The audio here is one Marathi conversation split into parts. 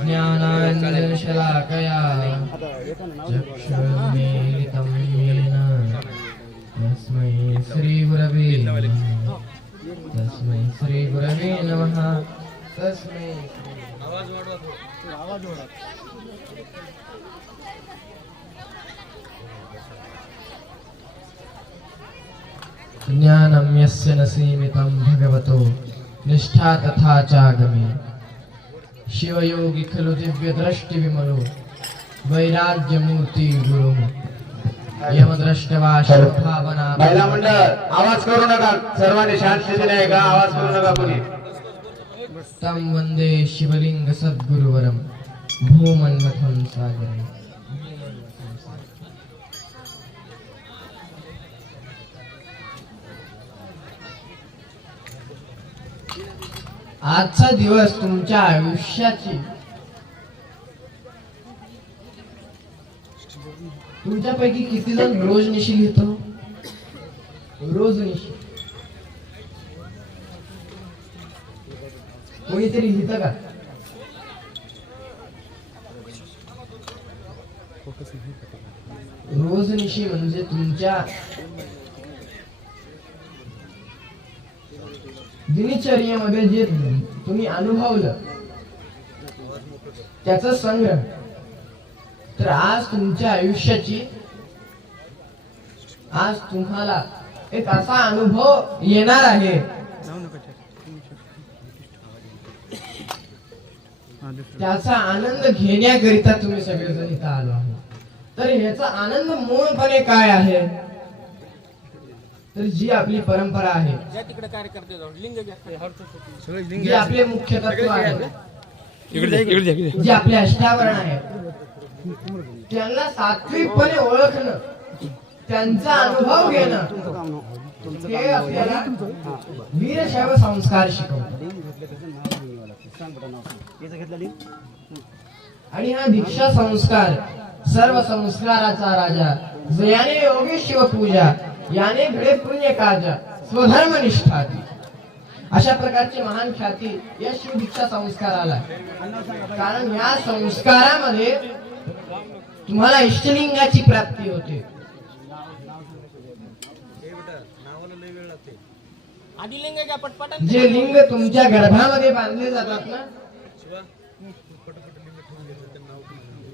ज्ञानाञ्जनशलाकया चक्षुरुन्मीलितं येन तस्मै श्रीगुरवे नमः तस्मै ज्ञानं यस्य न सीमितं भगवतो निष्ठा तथा चागमे शिवयोगी खलु दिव्य दृष्टि विमलो वैराग्य मूर्ति गुरु यम द्रष्टवा भावना महिला मंडळ आवाज करू नका सर्वांनी शांततेने ऐका आवाज करू नका कोणी तम वंदे शिवलिंग सद्गुरुवरम भूमन्मथं सागरम आजचा दिवस तुमच्या आयुष्याची तुमच्यापैकी किती जण रोज निशी लिहितो रोज निशी कोणीतरी लिहित का रोज निशी म्हणजे तुमच्या दिनचर्येमध्ये जे तुम्ही अनुभवलं त्याचा संग्रह तर आज तुमच्या आयुष्याची आज तुम्हाला एक असा अनुभव येणार आहे त्याचा आनंद घेण्याकरिता तुम्ही सगळेजण इथं आलो आहोत तर ह्याचा आनंद मूळपणे काय आहे तर जी आपली परंपरा आहे जे आपले मुख्य तत्व आहे जे आपले अष्टावरण आहे त्यांना सात्विकपणे ओळखणं त्यांचा अनुभव घेणं हे आपल्याला वीरशैव संस्कार शिकवतात आणि हा दीक्षा संस्कार सर्व संस्काराचा राजा जयाने योगी शिवपूजा याने घडे पुण्य काजा स्वधर्म निष्ठा अशा प्रकारची महान ख्याती या शिव दीक्षा संस्काराला कारण या संस्कारामध्ये तुम्हाला इष्टलिंगाची प्राप्ती होते जे लिंग तुमच्या गर्भामध्ये बांधले जातात ना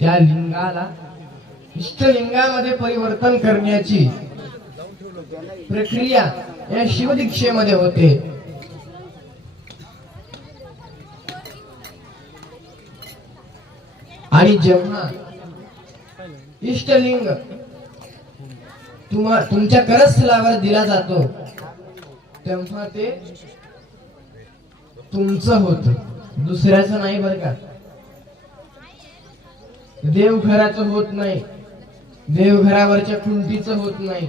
त्या लिंगाला इष्टलिंगामध्ये परिवर्तन करण्याची प्रक्रिया या शिवदीक्षेमध्ये होते आणि जेव्हा इष्टलिंग तुमच्या करस्थलावर दिला जातो तेव्हा ते तुमचं होत दुसऱ्याचं नाही बरं का देवघराचं होत नाही देवघरावरच्या खुंटीचं होत नाही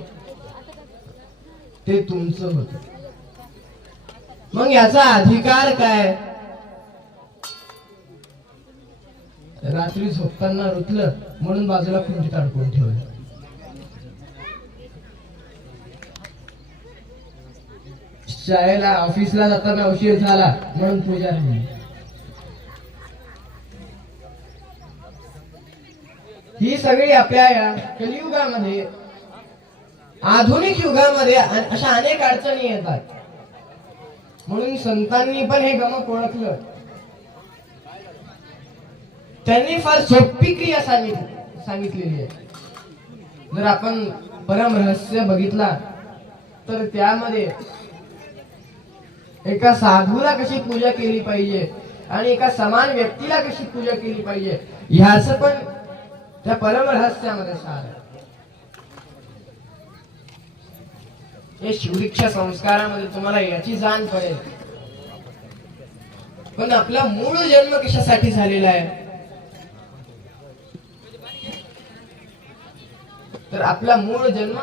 ते तुमचं होत मग याचा अधिकार काय रात्री झोपताना रुतलं म्हणून बाजूला खुंटीत अडकून ठेवलं शाळेला ऑफिसला जाताना उशीर झाला म्हणून पूजा राहिली ही सगळी आपल्या या कलियुगामध्ये आधुनिक युगामध्ये अशा अनेक अडचणी येतात म्हणून संतांनी पण हे गमक ओळखलं त्यांनी फार सोपी क्रिया सांगितलेली आहे जर आपण परम रहस्य बघितला तर त्यामध्ये एका साधूला कशी पूजा केली पाहिजे आणि एका समान व्यक्तीला कशी पूजा केली पाहिजे ह्याच पण त्या परम रहस्यामध्ये सार आहे हे शिवदीक्षा संस्कारामध्ये तुम्हाला याची जाण पडेल पण आपला मूळ जन्म कशासाठी झालेला आहे तर आपला मूळ जन्म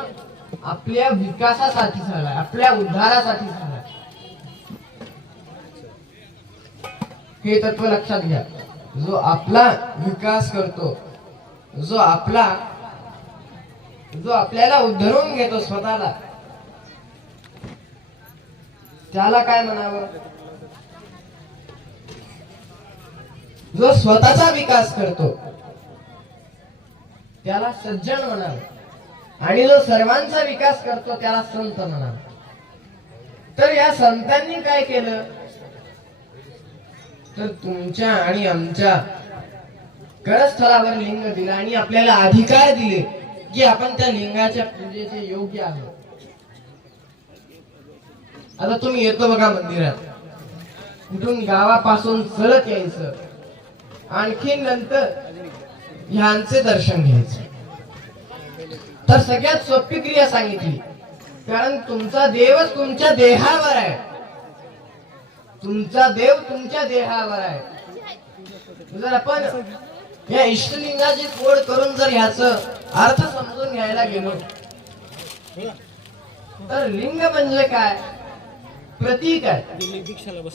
आपल्या विकासासाठी झाला आपल्या उद्धारासाठी झाला हे तत्व लक्षात घ्या जो आपला विकास करतो जो आपल्याला उद्धरून घेतो स्वतःला त्याला काय म्हणावं जो स्वतःचा विकास करतो त्याला सज्जन म्हणाल, आणि जो सर्वांचा विकास करतो त्याला संत म्हणाल. तर या संतांनी काय केलं, तर तुमच्या आणि आमच्या करस्थळावर लिंग दिलं आणि आपल्याला अधिकार दिले की आपण त्या लिंगाच्या पूजेचे योग्य आहोत. आता तुम्ही येतो बघा मंदिरात, कुठून गावापासून चलत यायचं, आणखी नंतर ह्यांचे दर्शन घ्यायचं. तर सगळ्यात सोपी क्रिया सांगितली, कारण तुमचा देवच तुमच्या देहावर आहे. तुमचा देव तुमच्या देहावर आहे. जर आपण या इष्टलिंगाची फोड करून जर ह्याचं अर्थ समजून घ्यायला गेलो, तर लिंग म्हणजे काय, प्रतीक आहे.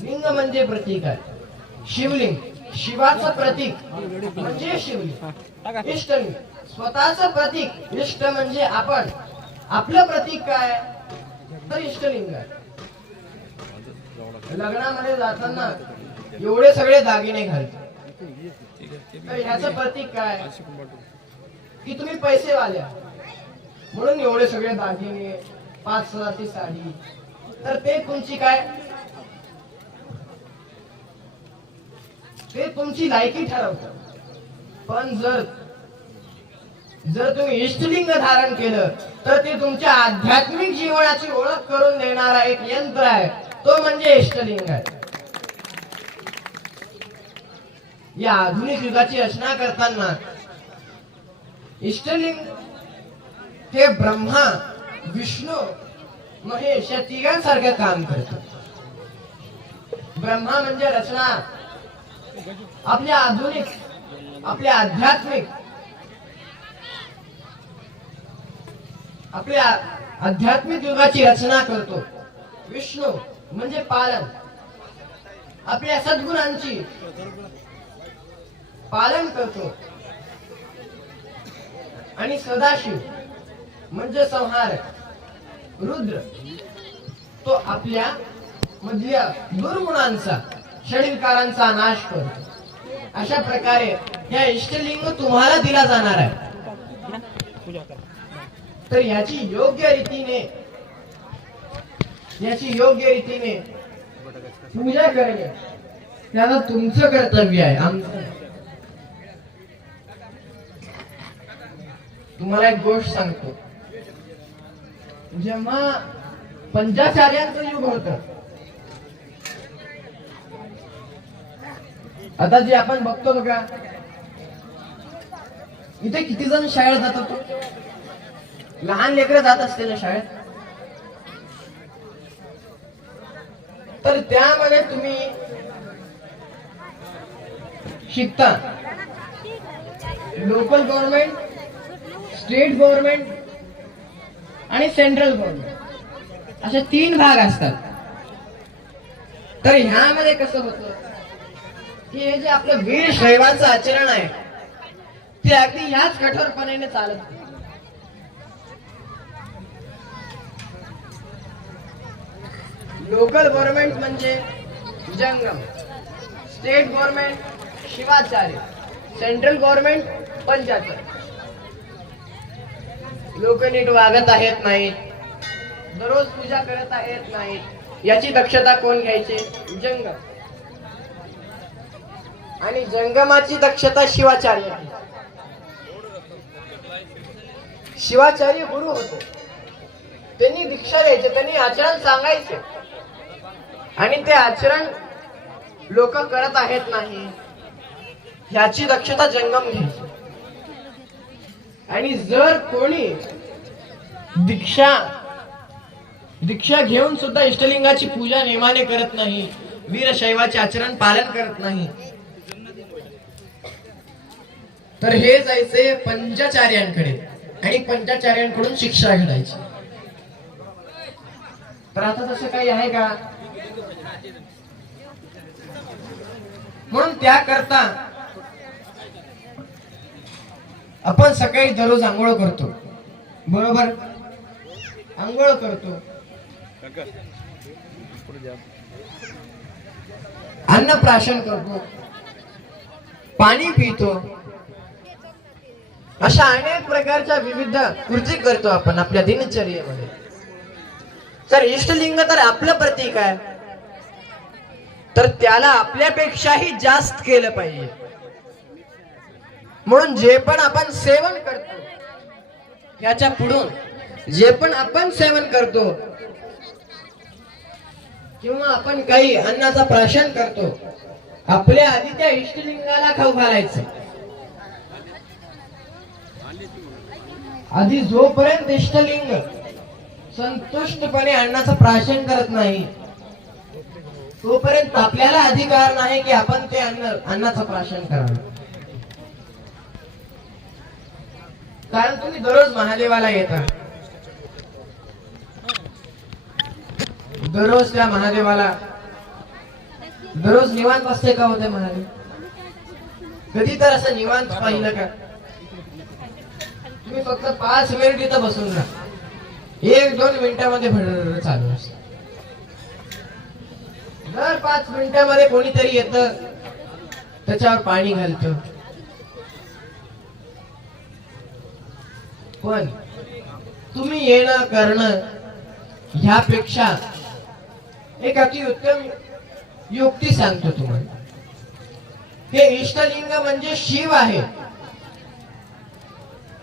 लिंग म्हणजे प्रतीक आहे. शिवलिंग शिवाचं प्रतीक म्हणजे शिवलिंग. इष्टलिंग स्वतःचं प्रतीक, इष्ट म्हणजे आपण, आपलं प्रतीक काय, तर इष्टलिंग आहे. लग्नामध्ये जाताना एवढे सगळे दागिने घालतात, तर ह्याचं प्रतीक काय, की तुम्ही पैसे वाल्या म्हणून एवढे सगळे दागिने, 5,000ची साडी. तर ते तुमची काय, ते तुमची लायकी ठरवतं. पण जर तुम्ही इष्टलिंग धारण केलं तर ते तुमच्या आध्यात्मिक जीवनाची ओळख करून देणारा एक यंत्र आहे, तो म्हणजे इष्टलिंग आहे. या आधुनिक युगाची रचना करताना इष्टलिंग हे ब्रह्मा, विष्णू, महेश या तिघांसारखं काम करतं. ब्रह्मा म्हणजे रचना, आपल्या आधुनिक, आपल्या आध्यात्मिक, आपल्या आध्यात्मिक युगाची रचना करतो. विष्णू म्हणजे पालन, आपल्या सद्गुणांची पालन करतो. आणि सदाशिव म्हणजे संहार. रुद्र तो आपल्या मधल्या दुर्गुणांचा, षडविकारांचा नाश करतो. अशा प्रकारे या इष्टलिंग तुम्हाला दिला जाणार आहे. तर याची योग्य रीतीने पूजा करणे त्याला तुमचं कर्तव्य आहे, आमचं नाही. तुम्हाला एक गोष्ट सांगतो. जेव्हा पंचाचार्यांचं युग होतं, आता जे आपण बघतो बघा, इथे किती जण शाळेत जातात, लहान लेकरं जात असतील ना शाळेत. तर त्यामध्ये तुम्ही शिकता लोकल गव्हर्नमेंट, स्टेट गव्हर्नमेंट आणि सेंट्रल गव्हर्नमेंट असे 3 भाग असतात. तर ह्यामध्ये कसं होतं की हे जे आपलं वीर शैवाचं आचरण आहे ते अगदी ह्याच कठोरपणे चालत नाही. लोकल गव्हर्नमेंट म्हणजे जंगम, स्टेट गव्हर्नमेंट शिवाचार्य, सेंट्रल गव्हर्नमेंट पंचाचार्य. लोक नीट वागत आहेत नाहीत, दररोज पूजा करत आहेत नाहीत, याची दक्षता कोण घ्यायची, जंगम. आणि जंगमाची दक्षता शिवाचार्य. शिवाचार्य गुरु होते, त्यांनी दीक्षा द्यायचे, त्यांनी आचरण सांगायचे, आणि ते आचरण लोक करत आहेत नाही याची दक्षता जंगम घ्यायची. आणि जर कोणी दीक्षा घेऊन सुद्धा इष्टलिंगाची पूजा नेमाने करत नाही, वीरशैवाचे आचरण पालन करत नाही, तर हे जायचे पंचाचार्यांकडे आणि पंचाचार्यांकडून शिक्षा घडायची. तर आता तसं काही आहे का? म्हणून त्याकरता आपण सकाळी दररोज आंघोळ करतो, बरोबर? आंघोळ करतो, अन्नप्राशन करतो, पाणी पितो, अशा अनेक प्रकारच्या विविध कृती करतो आपण आपल्या दिनचर्येमध्ये. तर इष्टलिंग तर आपलं प्रतीक आहे, तर त्याला आपल्यापेक्षाही जास्त केलं पाहिजे. म्हणून जे पण आपण सेवन करतो, याच्या पुढून जे पण आपण सेवन करतो किंवा आपण काही अन्नाचा प्राशन करतो, आपल्या आधी त्या इष्टलिंगाला खाऊ घालायचं. आधी जोपर्यंत इष्टलिंग संतुष्टपणे अन्नाचं प्राशन करत नाही, तोपर्यंत आपल्याला अधिकार नाही की आपण ते अन्नाचं प्राशन करावं. कारण तुम्ही दररोज महादेवाला येता, दररोज त्या महादेवाला दररोज निवांत असते का होते महादेव? कधी तर असं निवांत पाहिलं का? तुम्ही फक्त 5 मिनिट इथं बसून राहा, 1-2 मिनिटामध्ये भडर चालू असतं. दर 5 मिनिटामध्ये कोणीतरी येतं, त्याच्यावर पाणी घालतं. पण तुम्ही येणं करणं ह्यापेक्षा एक अतिउत्तम युक्ती सांगतो तुम्हाला. हे इष्टलिंग म्हणजे शिव आहे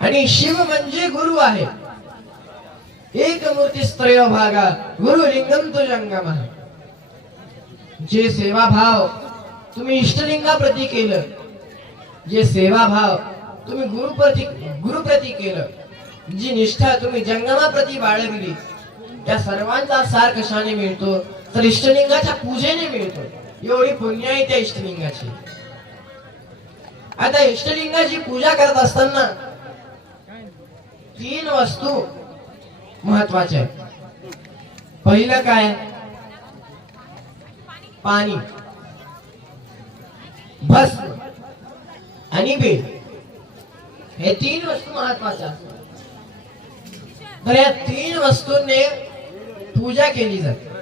आणि शिव म्हणजे गुरु आहे. एक मूर्तिस्त्रय भागा गुरु लिंगम तो जंगम. जे सेवाभाव तुम्ही इष्टलिंगाप्रती केलं, जे सेवाभाव तुम्ही गुरुप्रती केलं, जी निष्ठा तुम्ही जंगमाप्रती बाळगली, त्या सर्वांचा सार कशाने मिळतो? तर इष्टलिंगाच्या पूजेने मिळतो. एवढी पुण्य आहे त्या इष्टलिंगाची. आता इष्टलिंगाची पूजा करत असताना 3 वस्तू महत्वाच्या आहेत. पहिलं काय? पाणी, भस्म आणि बेल. हे 3 वस्तू महत्वाच्या. तर या 3 वस्तूंनी पूजा केली जाते.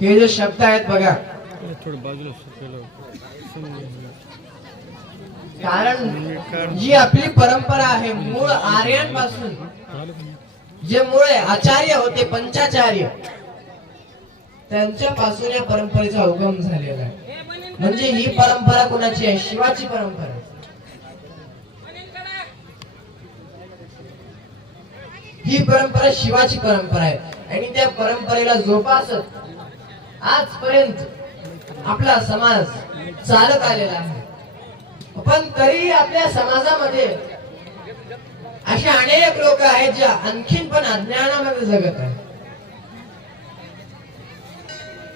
हे जे शब्द आहेत बघा, कारण जी आपली परंपरा आहे, मूळ आर्यांपासून जे मूळ आचार्य होते, पंचाचार्य, त्यांच्यापासून या परंपरेचा उगम झालेला आहे. म्हणजे ही परंपरा कोणाची आहे? शिवाची परंपरा. ही परंपरा शिवाची परंपरा आहे आणि त्या परंपरेला जोपासत आजपर्यंत आपला समाज चालत आलेला आहे. पण तरी आपल्या समाजामध्ये असे अनेक लोक आहेत जे आणखीन पण अज्ञानामध्ये जगत आहेत.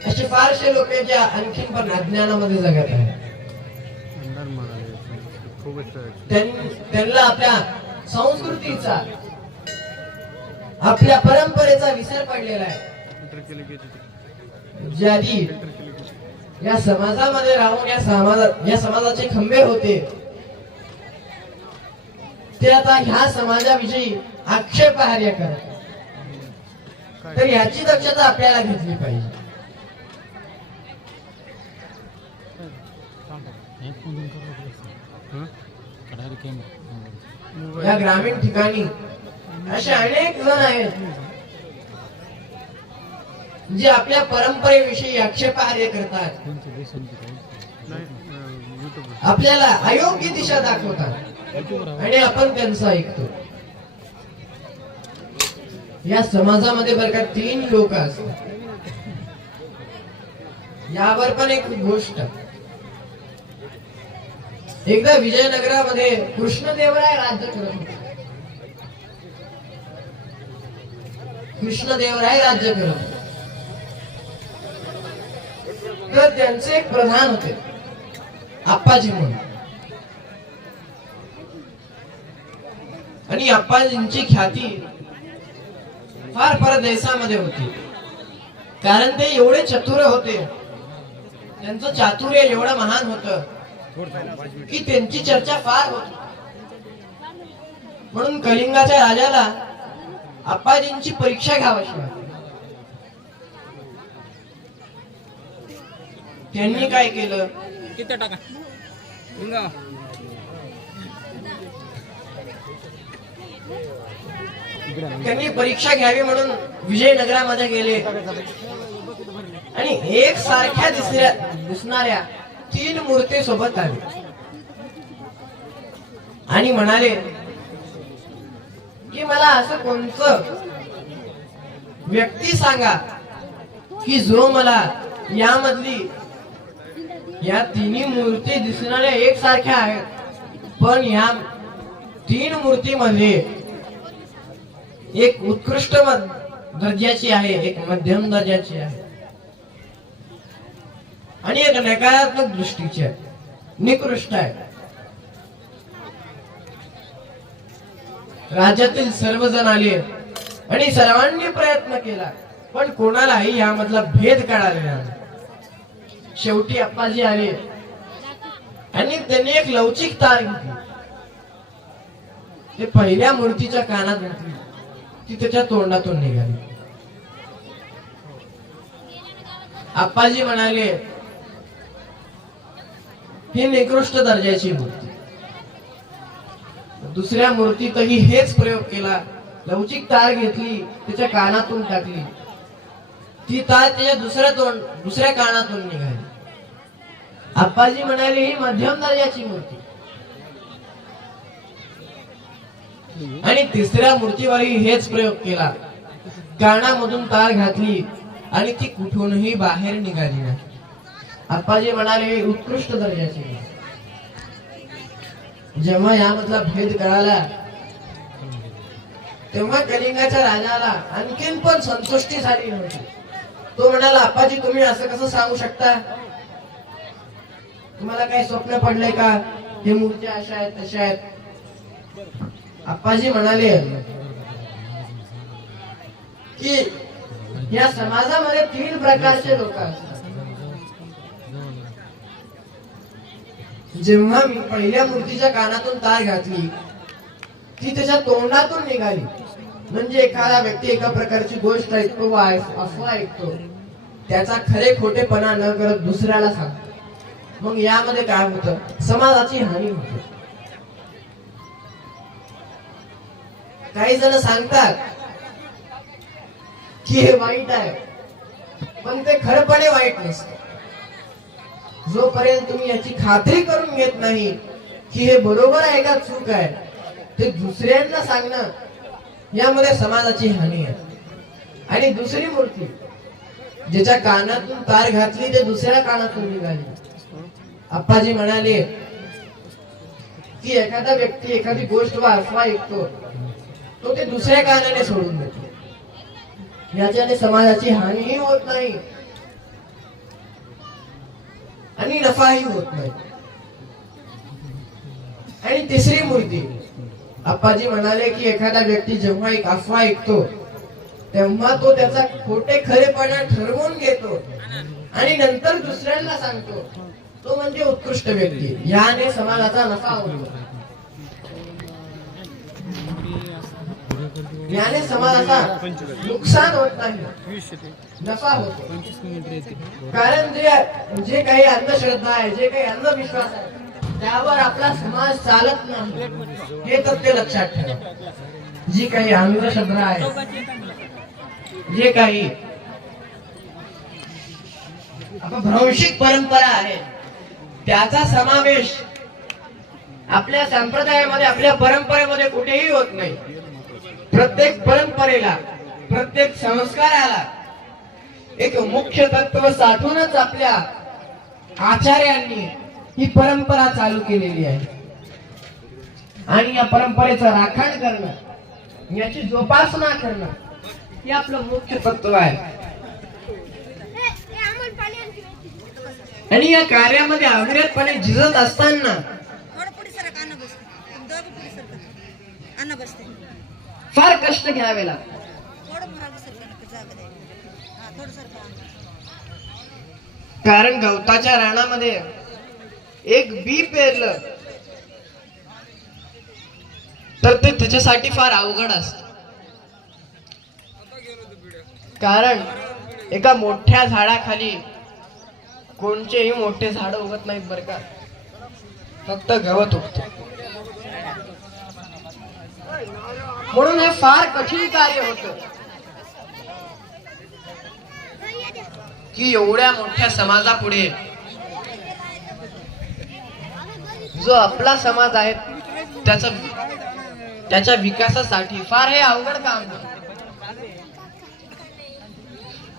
असे फारसे लोक जे आणखीन पण अज्ञानामध्ये जगत आहेत. त्यांना आपल्या संस्कृतीचा, आपल्या परंपरेचा विसर पडलेला आहे. ज्यादी या समाजामध्ये राहून या समाजाचे खंबे होते, ते आता ह्या समाजाविषयी आक्षेपार्ह करतात. तर याची दक्षता आपल्याला घेतली पाहिजे. या ग्रामीण ठिकाणी असे अनेक जण आहेत जे आपल्या परंपरेविषयी आक्षेपार्ह करतात, आपल्याला अयोग्य दिशा दाखवतात आणि आपण त्यांचं ऐकतो. या समाजामध्ये बरं का 3 लोक असतात. यावर पण एक गोष्ट, एकदा विजयनगरामध्ये कृष्णदेवराय राज्य करत होते. कृष्णदेवराय राज्य करत होते. तर त्यांचे एक प्रधान होते, आप्पाजी म्हणून. आणि आप्पाजींची ख्याती फार परदेशामध्ये होती, कारण ते एवढे चतुर होते. त्यांचं चातुर्य एवढं महान होतं की त्यांची चर्चा फार होती. म्हणून कलिंगाच्या राजाला आप्पाजींची परीक्षा घ्यावीशी वाटली. त्यांनी काय केलं, किती टाका लिंगा त्यांनी परीक्षा घ्यावी म्हणून विजयनगरामध्ये गेले आणि एक सारख्या दिसणाऱ्या 3 मूर्ती सोबत आले आणि म्हणाले की मला असं कोणतं व्यक्ती सांगा की जो मला यामधली या 3 मूर्ती दिसणाऱ्या एक सारख्या आहेत पण या 3 मूर्तीमध्ये एक उत्कृष्ट दर्जाची आहे, एक मध्यम दर्जाची आहे आणि एक नकारात्मक दृष्टीची आहे, निकृष्ट आहे. राज्यातील सर्वजण आले आणि सर्वांनी प्रयत्न केला पण कोणालाही यामधला भेद कळालेला नाही. शेवटी अप्पाजी आले आणि त्यांनी एक लवचिक तार घेतली, ते पहिल्या मूर्तीच्या कानात घातली, ती त्याच्या तोंडातून निघाली. अप्पाजी म्हणाले ही निकृष्ट दर्जाची मूर्ती. दुसऱ्या मूर्तीतही हेच प्रयोग केला, लवचिक तार घेतली, त्याच्या कानातून टाकली, ती तार त्याच्या दुसऱ्या कानातून निघाली. अप्पाजी म्हणाले ही मध्यम दर्जाची मूर्ती. आणि तिसऱ्या मूर्तीवरही हेच प्रयोग केला, कानामधून तार घातली आणि ती कुठूनही बाहेर निघाली नाही. अप्पाजी म्हणाले उत्कृष्ट दर्जाची मूर्ती. जेव्हा यामधला भेद कळाला तेव्हा कलिंगाच्या राजाला आणखीन पण संतुष्टी झाली नव्हती. तो म्हणाला अप्पाजी तुम्ही असं कसं सांगू शकता, तुम्हाला काही स्वप्न पडलंय का, हे मूर्त्या अशा आहेत तशा आहेत. अप्पाजी म्हणाले की या समाजामध्ये 3 प्रकारचे लोक असतात. जेव्हा मी पहिल्या मूर्तीच्या कानातून तार घातली ती त्याच्या तोंडातून निघाली, म्हणजे एखादा व्यक्ती एका प्रकारची गोष्ट ऐकतो वा अफवा ऐकतो, त्याचा खरे खोटेपणा न करत दुसऱ्याला सांगतो. मग यामध्ये काय होतं, समाजाची हानी होते. काही जण सांगतात की हे वाईट आहे पण ते खरपणे वाईट नसतं. जोपर्यंत तुम्ही याची खात्री करून घेत नाही की हे बरोबर आहे का चूक आहे, ते दुसऱ्यांना सांगणं यामध्ये समाजाची हानी आहे. आणि दुसरी मूर्ती ज्याच्या कानातून तार घातली ते दुसऱ्या कानातून निघाली. अप्पाजी म्हणाले की एखादा व्यक्ती एखादी गोष्ट वा अफवा ऐकतो, तो ते दुसऱ्या कानाने सोडून देतो, याच्याने समाजाची हानीही होत नाही आणि नफाही होत नाही. आणि तिसरी मूर्ती अप्पाजी म्हणाले की एखादा व्यक्ती जेव्हा एक अफवा ऐकतो तेव्हा तो त्याचा खोटे खरेपणा ठरवून घेतो आणि नंतर दुसऱ्यांना सांगतो, तो म्हणजे उत्कृष्ट व्यक्ती. याने समाजाचा नफा होतो, याने समाजाचा नुकसान होत नाही, नफा होतो. कारण जे काही अंधश्रद्धा आहे, जे काही अंधविश्वास आहे, त्यावर आपला समाज चालत नाही, हे तथ्य लक्षात ठेवा. जी काही अंधश्रद्धा आहे, जे काही भ्रंशिक परंपरा आहे, त्याचा समावेश आपल्या संप्रदायामध्ये, आपल्या परंपरेमध्ये कुठेही होत नाही. प्रत्येक परंपरेला, प्रत्येक संस्काराला एक मुख्य तत्व साठूनच आपल्या आचार्यांनी ही परंपरा चालू केलेली आहे. आणि या परंपरेचं राखण करणं, याची जोपासना करणं, हे आपलं मुख्य तत्व आहे. आणि या कार्यामध्ये अविरतपणे झिजत असताना फार कष्ट घ्यावे लागतात. कारण गवताच्या रानामध्ये एक बी पेरलं तर ते त्याच्यासाठी फार अवघड असत. कारण एका मोठ्या झाडाखाली कोणतेही मोठे झाड उगत नाहीत बरं का, फक्त गवत उगते. म्हणून हे फार कठीण कार्य होतं की एवढ्या मोठ्या समाजापुढे जो आपला समाज आहे त्याच्या विकासासाठी फार हे अवघड काम आहे.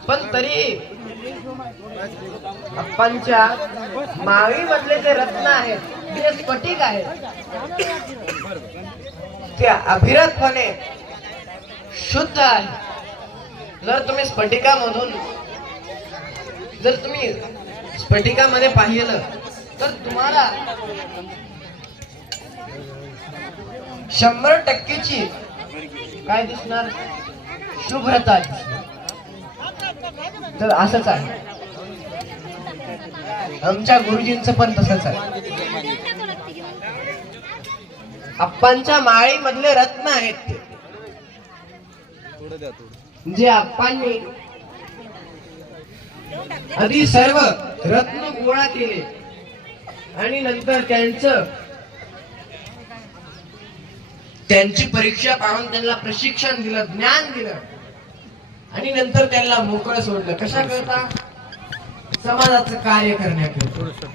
पण तरी अप्पांच्या माळी मधले जे रत्न आहेत, जे स्फटिक आहेत, ते अभिरतपणे शुद्ध आहे. जर तुम्ही स्फटिकामध्ये पाहिलं तर तुम्हाला 100% काय दिसणार? शुभ्रता दिसणार. तर असंच आहे आमच्या गुरुजींचं पण तसंच आहे. अप्पांच्या माळी मधले रत्न आहेत ते, जे अप्पांनी आधी सर्व रत्न गोळा केले आणि नंतर त्यांची परीक्षा पाहून त्यांना प्रशिक्षण दिलं, ज्ञान दिलं आणि नंतर त्यांना मोकळं सोडलं. कशा करता? समाजाचं कार्य करण्याकरिता.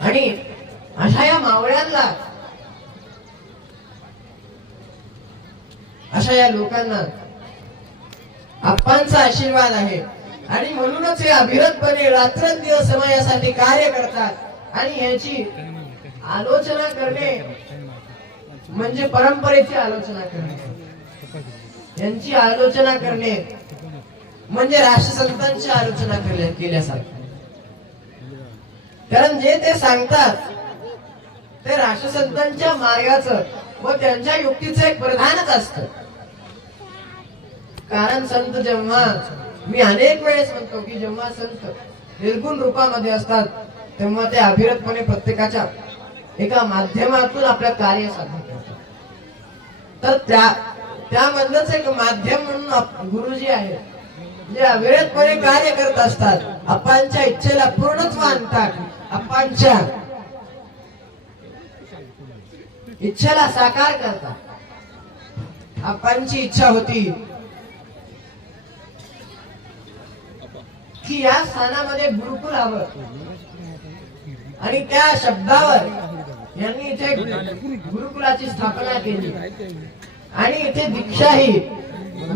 आणि अशा या मावळ्यांना, अशा या लोकांना अप्पांचा आशीर्वाद आहे आणि म्हणूनच हे अभिरतपणे रात्रंदिवस समाजासाठी कार्य करतात. आणि याची आलोचना करणे म्हणजे परंपरेची आलोचना करणे, यांची आलोचना करणे म्हणजे राष्ट्रसंतांची आलोचना केल्यासारखं. कारण जे ते सांगतात ते राष्ट्रसंतांच्या मार्गाचं व त्यांच्या युक्तीचं एक प्रधानच असतं. कारण संत जेव्हा, मी अनेक वेळेस म्हणतो की जेव्हा संत निर्गुण रूपामध्ये असतात तेव्हा ते अभिरतपणे प्रत्येकाच्या एका माध्यमातून आपलं कार्य साध्य करतात. तर त्यामधलंच एक माध्यम म्हणून गुरुजी आहे, जे अविरतपणे कार्य करत असतात. अप्पांच्या इच्छेला पूर्णत्व आणतात, अप्पांच्या इच्छेला साकार करतात. अप्पांची इच्छा होती की या स्थानामध्ये गुरुकुल हवं आणि त्या शब्दावर यांनी इथे गुरुकुलाची स्थापना केली आणि इथे दीक्षाही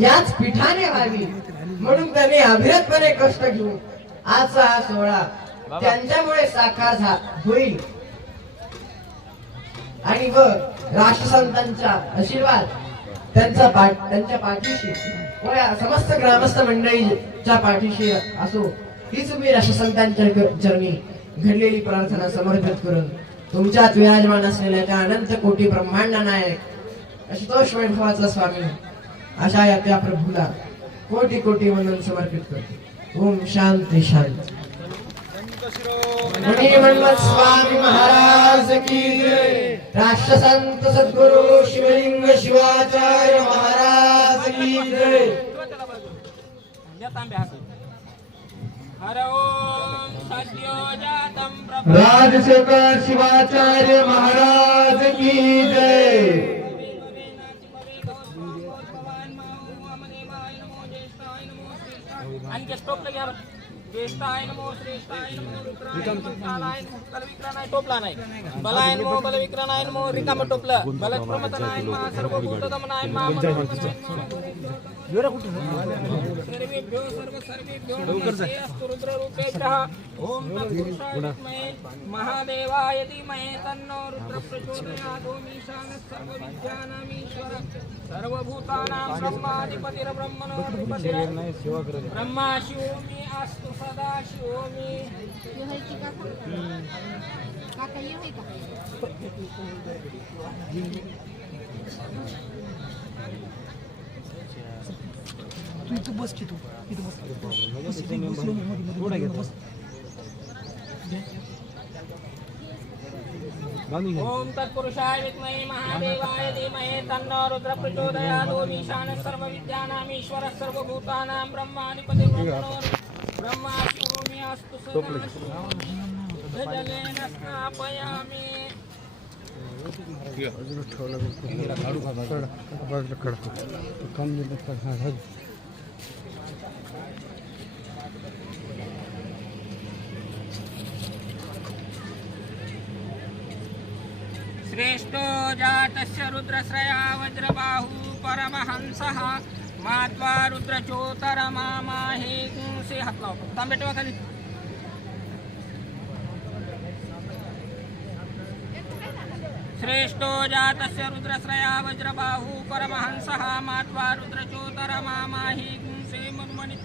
याच पीठाने व्हावी म्हणून त्यांनी अभिरतपणे कष्ट घेऊन आजचा हा सोहळा त्यांच्यामुळे साकार होईल. आणि व राष्ट्रसंतांचा आशीर्वाद त्यांच्या पाठीशी व या समस्त ग्रामस्थ मंडळीच्या पाठीशी असो, हीच मी राष्ट्रसंतांच्या चरणी घडलेली प्रार्थना समर्पित करून तुमच्यात विराजमान असलेल्या त्या अनंत कोटी ब्रह्मांड नायक आशुतोष वैभवाचा स्वामी अशा या त्या प्रभूला कोटी कोटी वंदन समर्पित करतो. ओम शांती शांती. स्वामी महाराज की जय. राष्ट्रसंत सद्गुरु शिवलिंग शिवाचार्य महाराज की जय. राजशेखर शिवाचार्य महाराज की जय. ज्येष्ठाय नमो, श्रेष्ठाय नमो, विक्राय नमो, कालाय नमो, कलविक्रानाय टोपला नाही, बलाय नमो, बलविक्रानाय नमो, रिकाम टोपलं, बलप्रमतनाय नमः, सर्वभूतदमनाय नमः, सर्वेभ्यो सर्वेभ्यो रुद्ररूपेभ्यः ओम तत्पुरुषाय विद्महे महादेवाय धीमहि तन्नो रुद्र प्रचोदयात्. ओम ईशानः सर्वविद्यानामीश्वर सर्वभूतानां ब्रह्माधिपतिर्ब्रह्मणोऽधिपतिः ब्रह्मा शिवोमि अस्तु सदा शिवोमि. तू बस की तू इथं बस. ओम तत्पुरुषाय विद्महे महादेवाय धीमहि तन्नो रुद्र प्रचोदयात्. ओम ईशानः सर्वविद्यानामीश्वरः सर्वभूतानां ब्रह्माधिपतिर्ब्रह्मणोऽधिपतिः ब्रह्मा शिवोमि अस्तु जलेन स्नापयामि श्रेष्ठो जातस्य रुद्रश्रया वज्रबाहु परमहंसः मात्वा रुद्रचोतरमामाहे से हात लाव तांबेटवा खाली श्रेष्ठो जातस्य रुद्रश्रया वज्रबाहु परमहंसः मात्वा रुद्रचोतरमामाहे से मन्मनि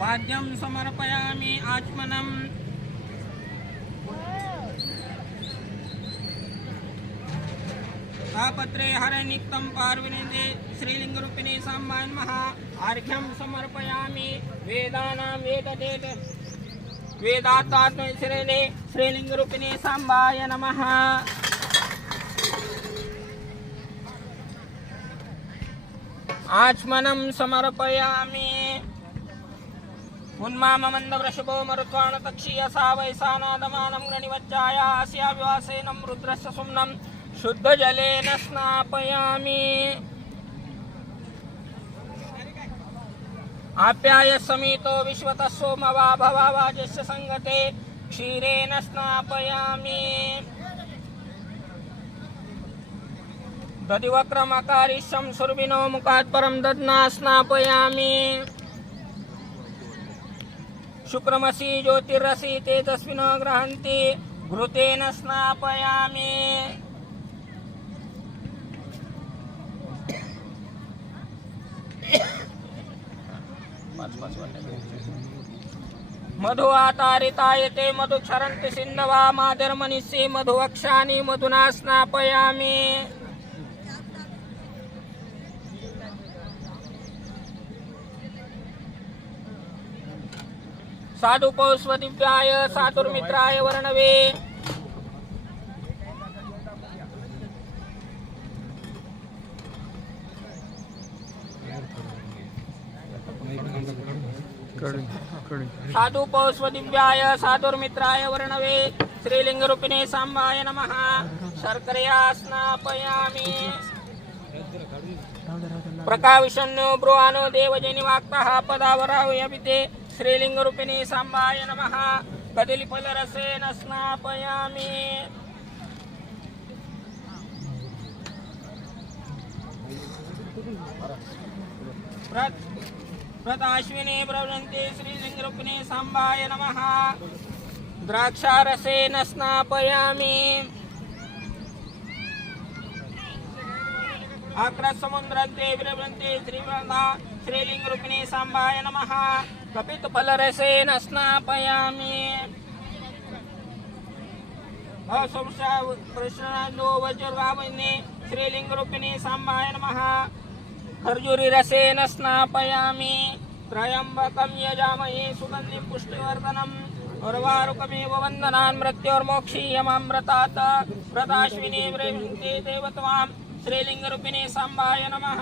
पाद्यं समर्पयामि आचमनम् तापत्रे हरनिक्तं पार्वणीदे श्रीलिंगरूपिणे साम्बाय नमः अर्घ्यं समर्पयामि वेदानां वेददेत वेदात्मात्मश्रेणे श्रीलिंगरूपिणे साम्बाय नमः आचमनं समर्पयामि उन्माममन्दवृषभो मरुत्वाणतक्षीयसा वैसानादमानं गणिवच्चाया अस्याविवासेनं रुद्रस्य सुम्नं शुद्धजलेन स्नापयामि आप्याय समितो विश्वतः सोमवा भवावाजस्य संगते क्षीरेण स्नापयामि दधिवक्रमकारिशं सुरभिनो मुखात् परं दध्ना स्नापयामि शुक्रमसि ज्योतिरसि तेजस्विनो गृह्णन्ति घृतेन स्नापयामि मधु आतारितायते मधुक्षरन्ति सिन्धवा मादर्मनिषि मधुवक्षानि मधुना स्नापयामि साधुपौष्पदिव्याय साधुर्मित्राय वर्णवे साधुपौष्पदिव्याय साधुर्मित्राय वर्णवे श्रीलिंगरूपिणे साम्बाय नमः शर्करया स्नापयामि प्रकाविशन्नो ब्रुवानो देवजनिवाक्तः पदावरावयपिते श्रीलिंगरूपिणे साम्बाय नमः कदलीफलरसेन स्नापयामि प्रताश्विने ब्रवन्ते श्रीलिंगरूपिणे साम्बाय नमः द्राक्षारसेन स्नापयामि आक्रसमुद्रन्ते ब्रवन्ते श्रीलिंगरूपिणे साम्बाय नमः कपितफलरसेन स्नापयामि प्रश्नो वज्रवावने श्रीलिंगरूपिणे साम्बाय नमः खर्जूरी रसेन स्नापयामि त्रयंबकं यजामहे सुगन्धिं पुष्टिवर्धनम् उर्वारुकमेव वन्दनान् मृत्योर्मोक्षीयमामृतात् व्रताश्विनी ब्रह्मन्ते देवत्वां श्रीलिंगरूपिणे साम्बाय नमः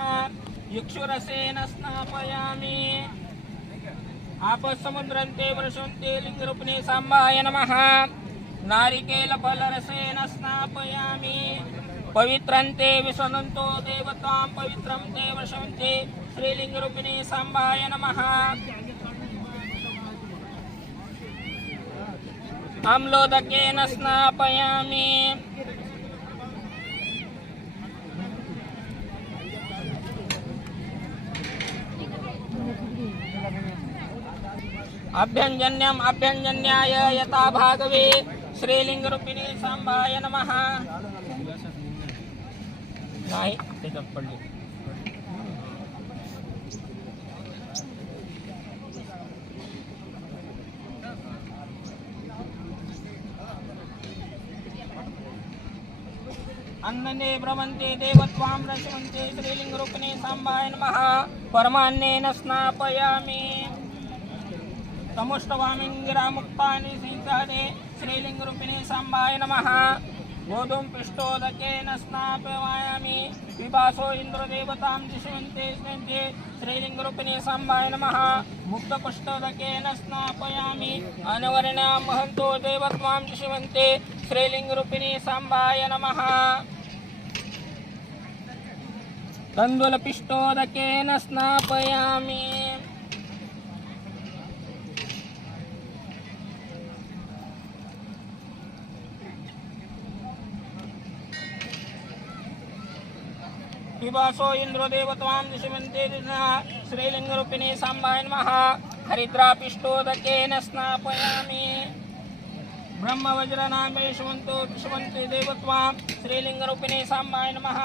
इक्षुरसेन स्नापयामि आपसमुद्रन्ते वर्षन्ते लिंगरूपिणे साम्बाय नमः नारिकेलफलरसेन स्नापयामि पवित्रन्ते विसनन्तो देवतां पवित्रं ते वर्षन्ते श्रीलिंगरूपिणे साम्बाय नमः आम्लोदकेन स्नापयामि अभ्यंजन्यम अभ्यंजन्याय यथा भागवे श्रीलिंगरूपिणे साम्बाय नमः नाही त्याच्यात पडले अन्नने ब्रह्मन्ते देवत्वां रचन्ते श्रीलिंगरूपिणे साम्बाय नमः परमान्नेन स्नापयामि तमुष्टवामिंगिरा मुक्तानि सीतादे श्रीलिंगरूपिणे साम्बाय नमः गोधूम पृष्ठोदकेन स्नापयामि पिबासो इन्द्रदेवतां दिशन्ते स्नन्ते श्रीलिङ्गरूपिणे साम्बाय नमः मुक्तपुष्ठोदकेन स्नापयामि अनवर्णां महन्तो देवत्वां दिशन्ते श्रीलिङ्गरूपिणे साम्बाय नमः तण्डुलपिष्ठोदकेन स्नापयामि पिबासो इन्द्रदेवत्वां दिशन्ते श्रीलिङ्गरूपिणे साम्बाय नमः हरिद्रापिष्ठोदकेन स्नापयामि ब्रह्मवज्रनां यशवन्तो दिशन्ते देवत्वां श्रीलिङ्गरूपिणे साम्बाय नमः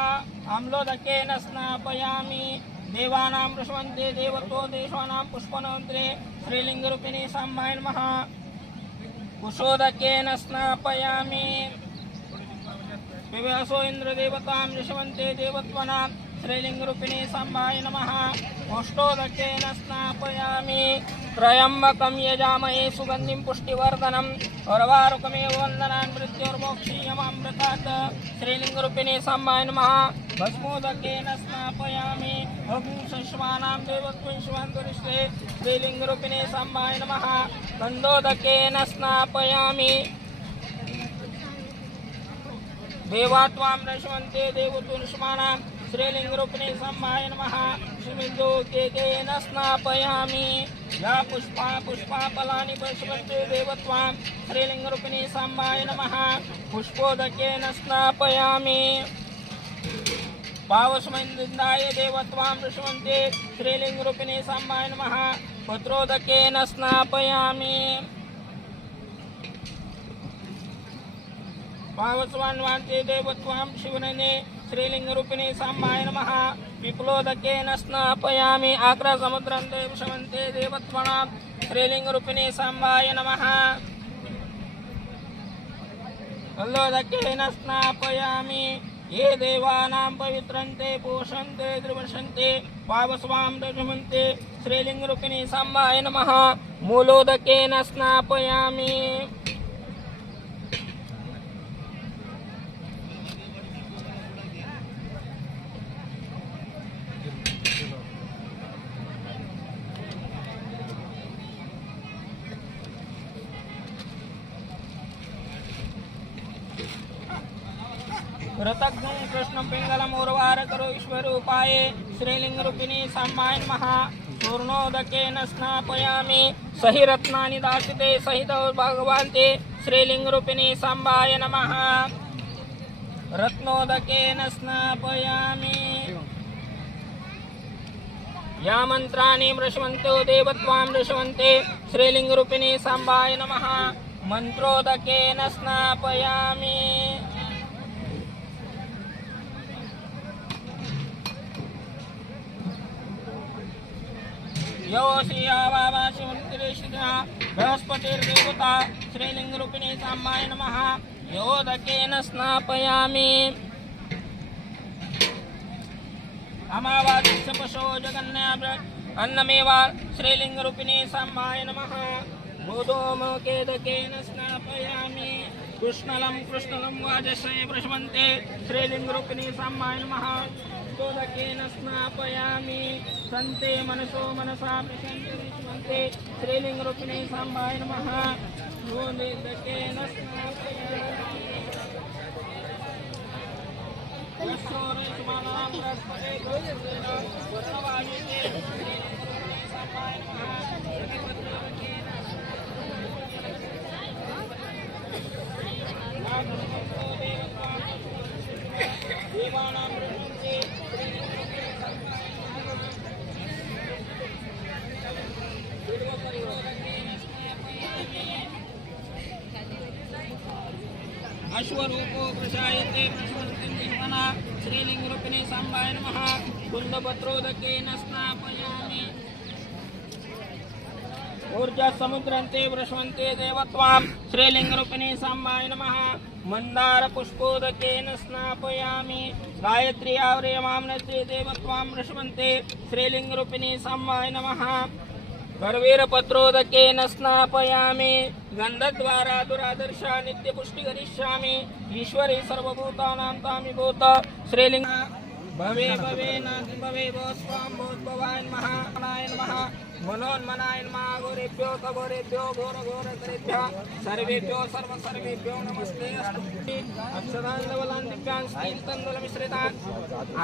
आम्लोदकेन स्नापयामि देवानां दृशवन्ते देवत्वो देशानां पुष्पनोद्रे श्रीलिङ्गरूपिणे साम्बाय नमः कुशोदकेन स्नापयामि पिबासो इन्द्रदेवतां दृशवन्ते देवत्वनां श्रीलिङ्गरूपिणे साम्बाय नमः ओष्ठोदकेन स्नापयामि त्र्यम्बकं यजामहे सुगन्धिं पुष्टिवर्धनम् उर्वारुकमेव वन्दनान् मृत्योर्मोक्षीयमामृतात् श्रीलिङ्गरूपिणे साम्बाय नमः भस्मोदकेन स्नापयामि अग्निशश्वानां देवत्वं शिवान्तरिष्टे श्रीलिङ्गरूपिणे साम्बाय नमः गन्धोदकेन स्नापयामि देवात्वां दृशवन्ते देवतुष्माणां श्रीलिङ्गरूपिणे साम्बाय नमः श्रीमिन्दोकेन स्नापयामि या पुष्पाफलानि दृशवन्ते देवत्वां श्रीलिङ्गरूपिणे साम्बाय नमः पुष्पोदकेन स्नापयामि पावसमन्दिन्दाय देवत्वां दृशवन्ते श्रीलिङ्गरूपिणे साम्बाय नमः पत्रोदकेन स्नापयामि पावस्वान्वान्ते देवत्वां शिवनने श्रीलिङ्गरूपिणे साम्बाय नमः विप्लोदकेन स्नापयामि आग्रसमुद्रं देवशवन्ते देवत्वनां श्रीलिङ्गरूपिणे साम्बाय नमः कल्लोदकेन स्नापयामि ये देवानां पवित्रन्ते पोषन्ते द्रवशन्ते पावस्वां दशमन्ते श्रीलिङ्गरूपिणे साम्बाय नमः मूलोदकेन स्नापयामि रतग्नं कृष्णं पिङ्गलम् उर्वारकरो ईश्वरूपाय श्रीलिङ्गरूपिणे साम्बाय नमः पूर्णोदकेन स्नापयामि सहि रत्नानि दासिते सहित भगवन्ते श्रीलिङ्गरूपिणे साम्बाय नमः रत्नोदकेन स्नापयामि या मन्त्राणि दृशवन्तो देवत्वां दृशवन्ते श्रीलिङ्गरूपिणे साम्बाय नमः मन्त्रोदकेन स्नापयामि बृहस्पतिर्देवता श्रीलिङ्गरूपिणे साम्बाय नमः योदकेन स्नापयामि अमावास्य पशो जगन्या अन्नमेव श्रीलिङ्गरूपिणे साम्बाय नमः गोधूमकेदकेन स्नापयामि कृष्णलं वाजसे बृहस्पते श्रीलिङ्गरूपिणे साम्बाय नमः गोदकेन स्नापयामि सन्ते मनसो मनसा प्रसन्ते श्रीलिङ्गरूपिणे साम्बाय नमः गोदकेन स्नापयामि यशोरेश्वरां बृहस्पते गोदकेन वर्णवायुते श्रीलिङ्गरूपिणे साम्बाय नमः देवानां अश्वरूपो प्रजायते प्रश्वन्तिर्मना श्रीलिङ्गरूपिणे साम्बाय नमः कुन्दपत्रोदकेन स्नापयामि ऊर्जा समुद्रन्ते वृष्वन्ते देवत्वां श्रीलिङ्गरूपिणे साम्बाय नमः मंदार पुष्पोदकेन स्नापयामि गायत्री आव्रियमां नत्रे देवत्वां वृष्वन्ते श्रीलिङ्गरूपिणे साम्बाय नमः गर्वीरपत्रोदकेन स्नापयामि गन्धद्वारा दुरादर्शा नित्यपुष्टि करिष्यामि ईश्वरे सर्वभूतानां तामिभूत श्रीलिंग भवे भवे नाति भवे भवस्वां भूद्भवाय नमः मनाय नमः मनोन्मनाय नमः घोरेभ्यो घोरेभ्यो घोरघोरतरेभ्यः सर्वेभ्यो सर्वेभ्यो नमस्ते अस्तु अक्षरान् दिव्यान् स्थितन्दुलमिश्रितान्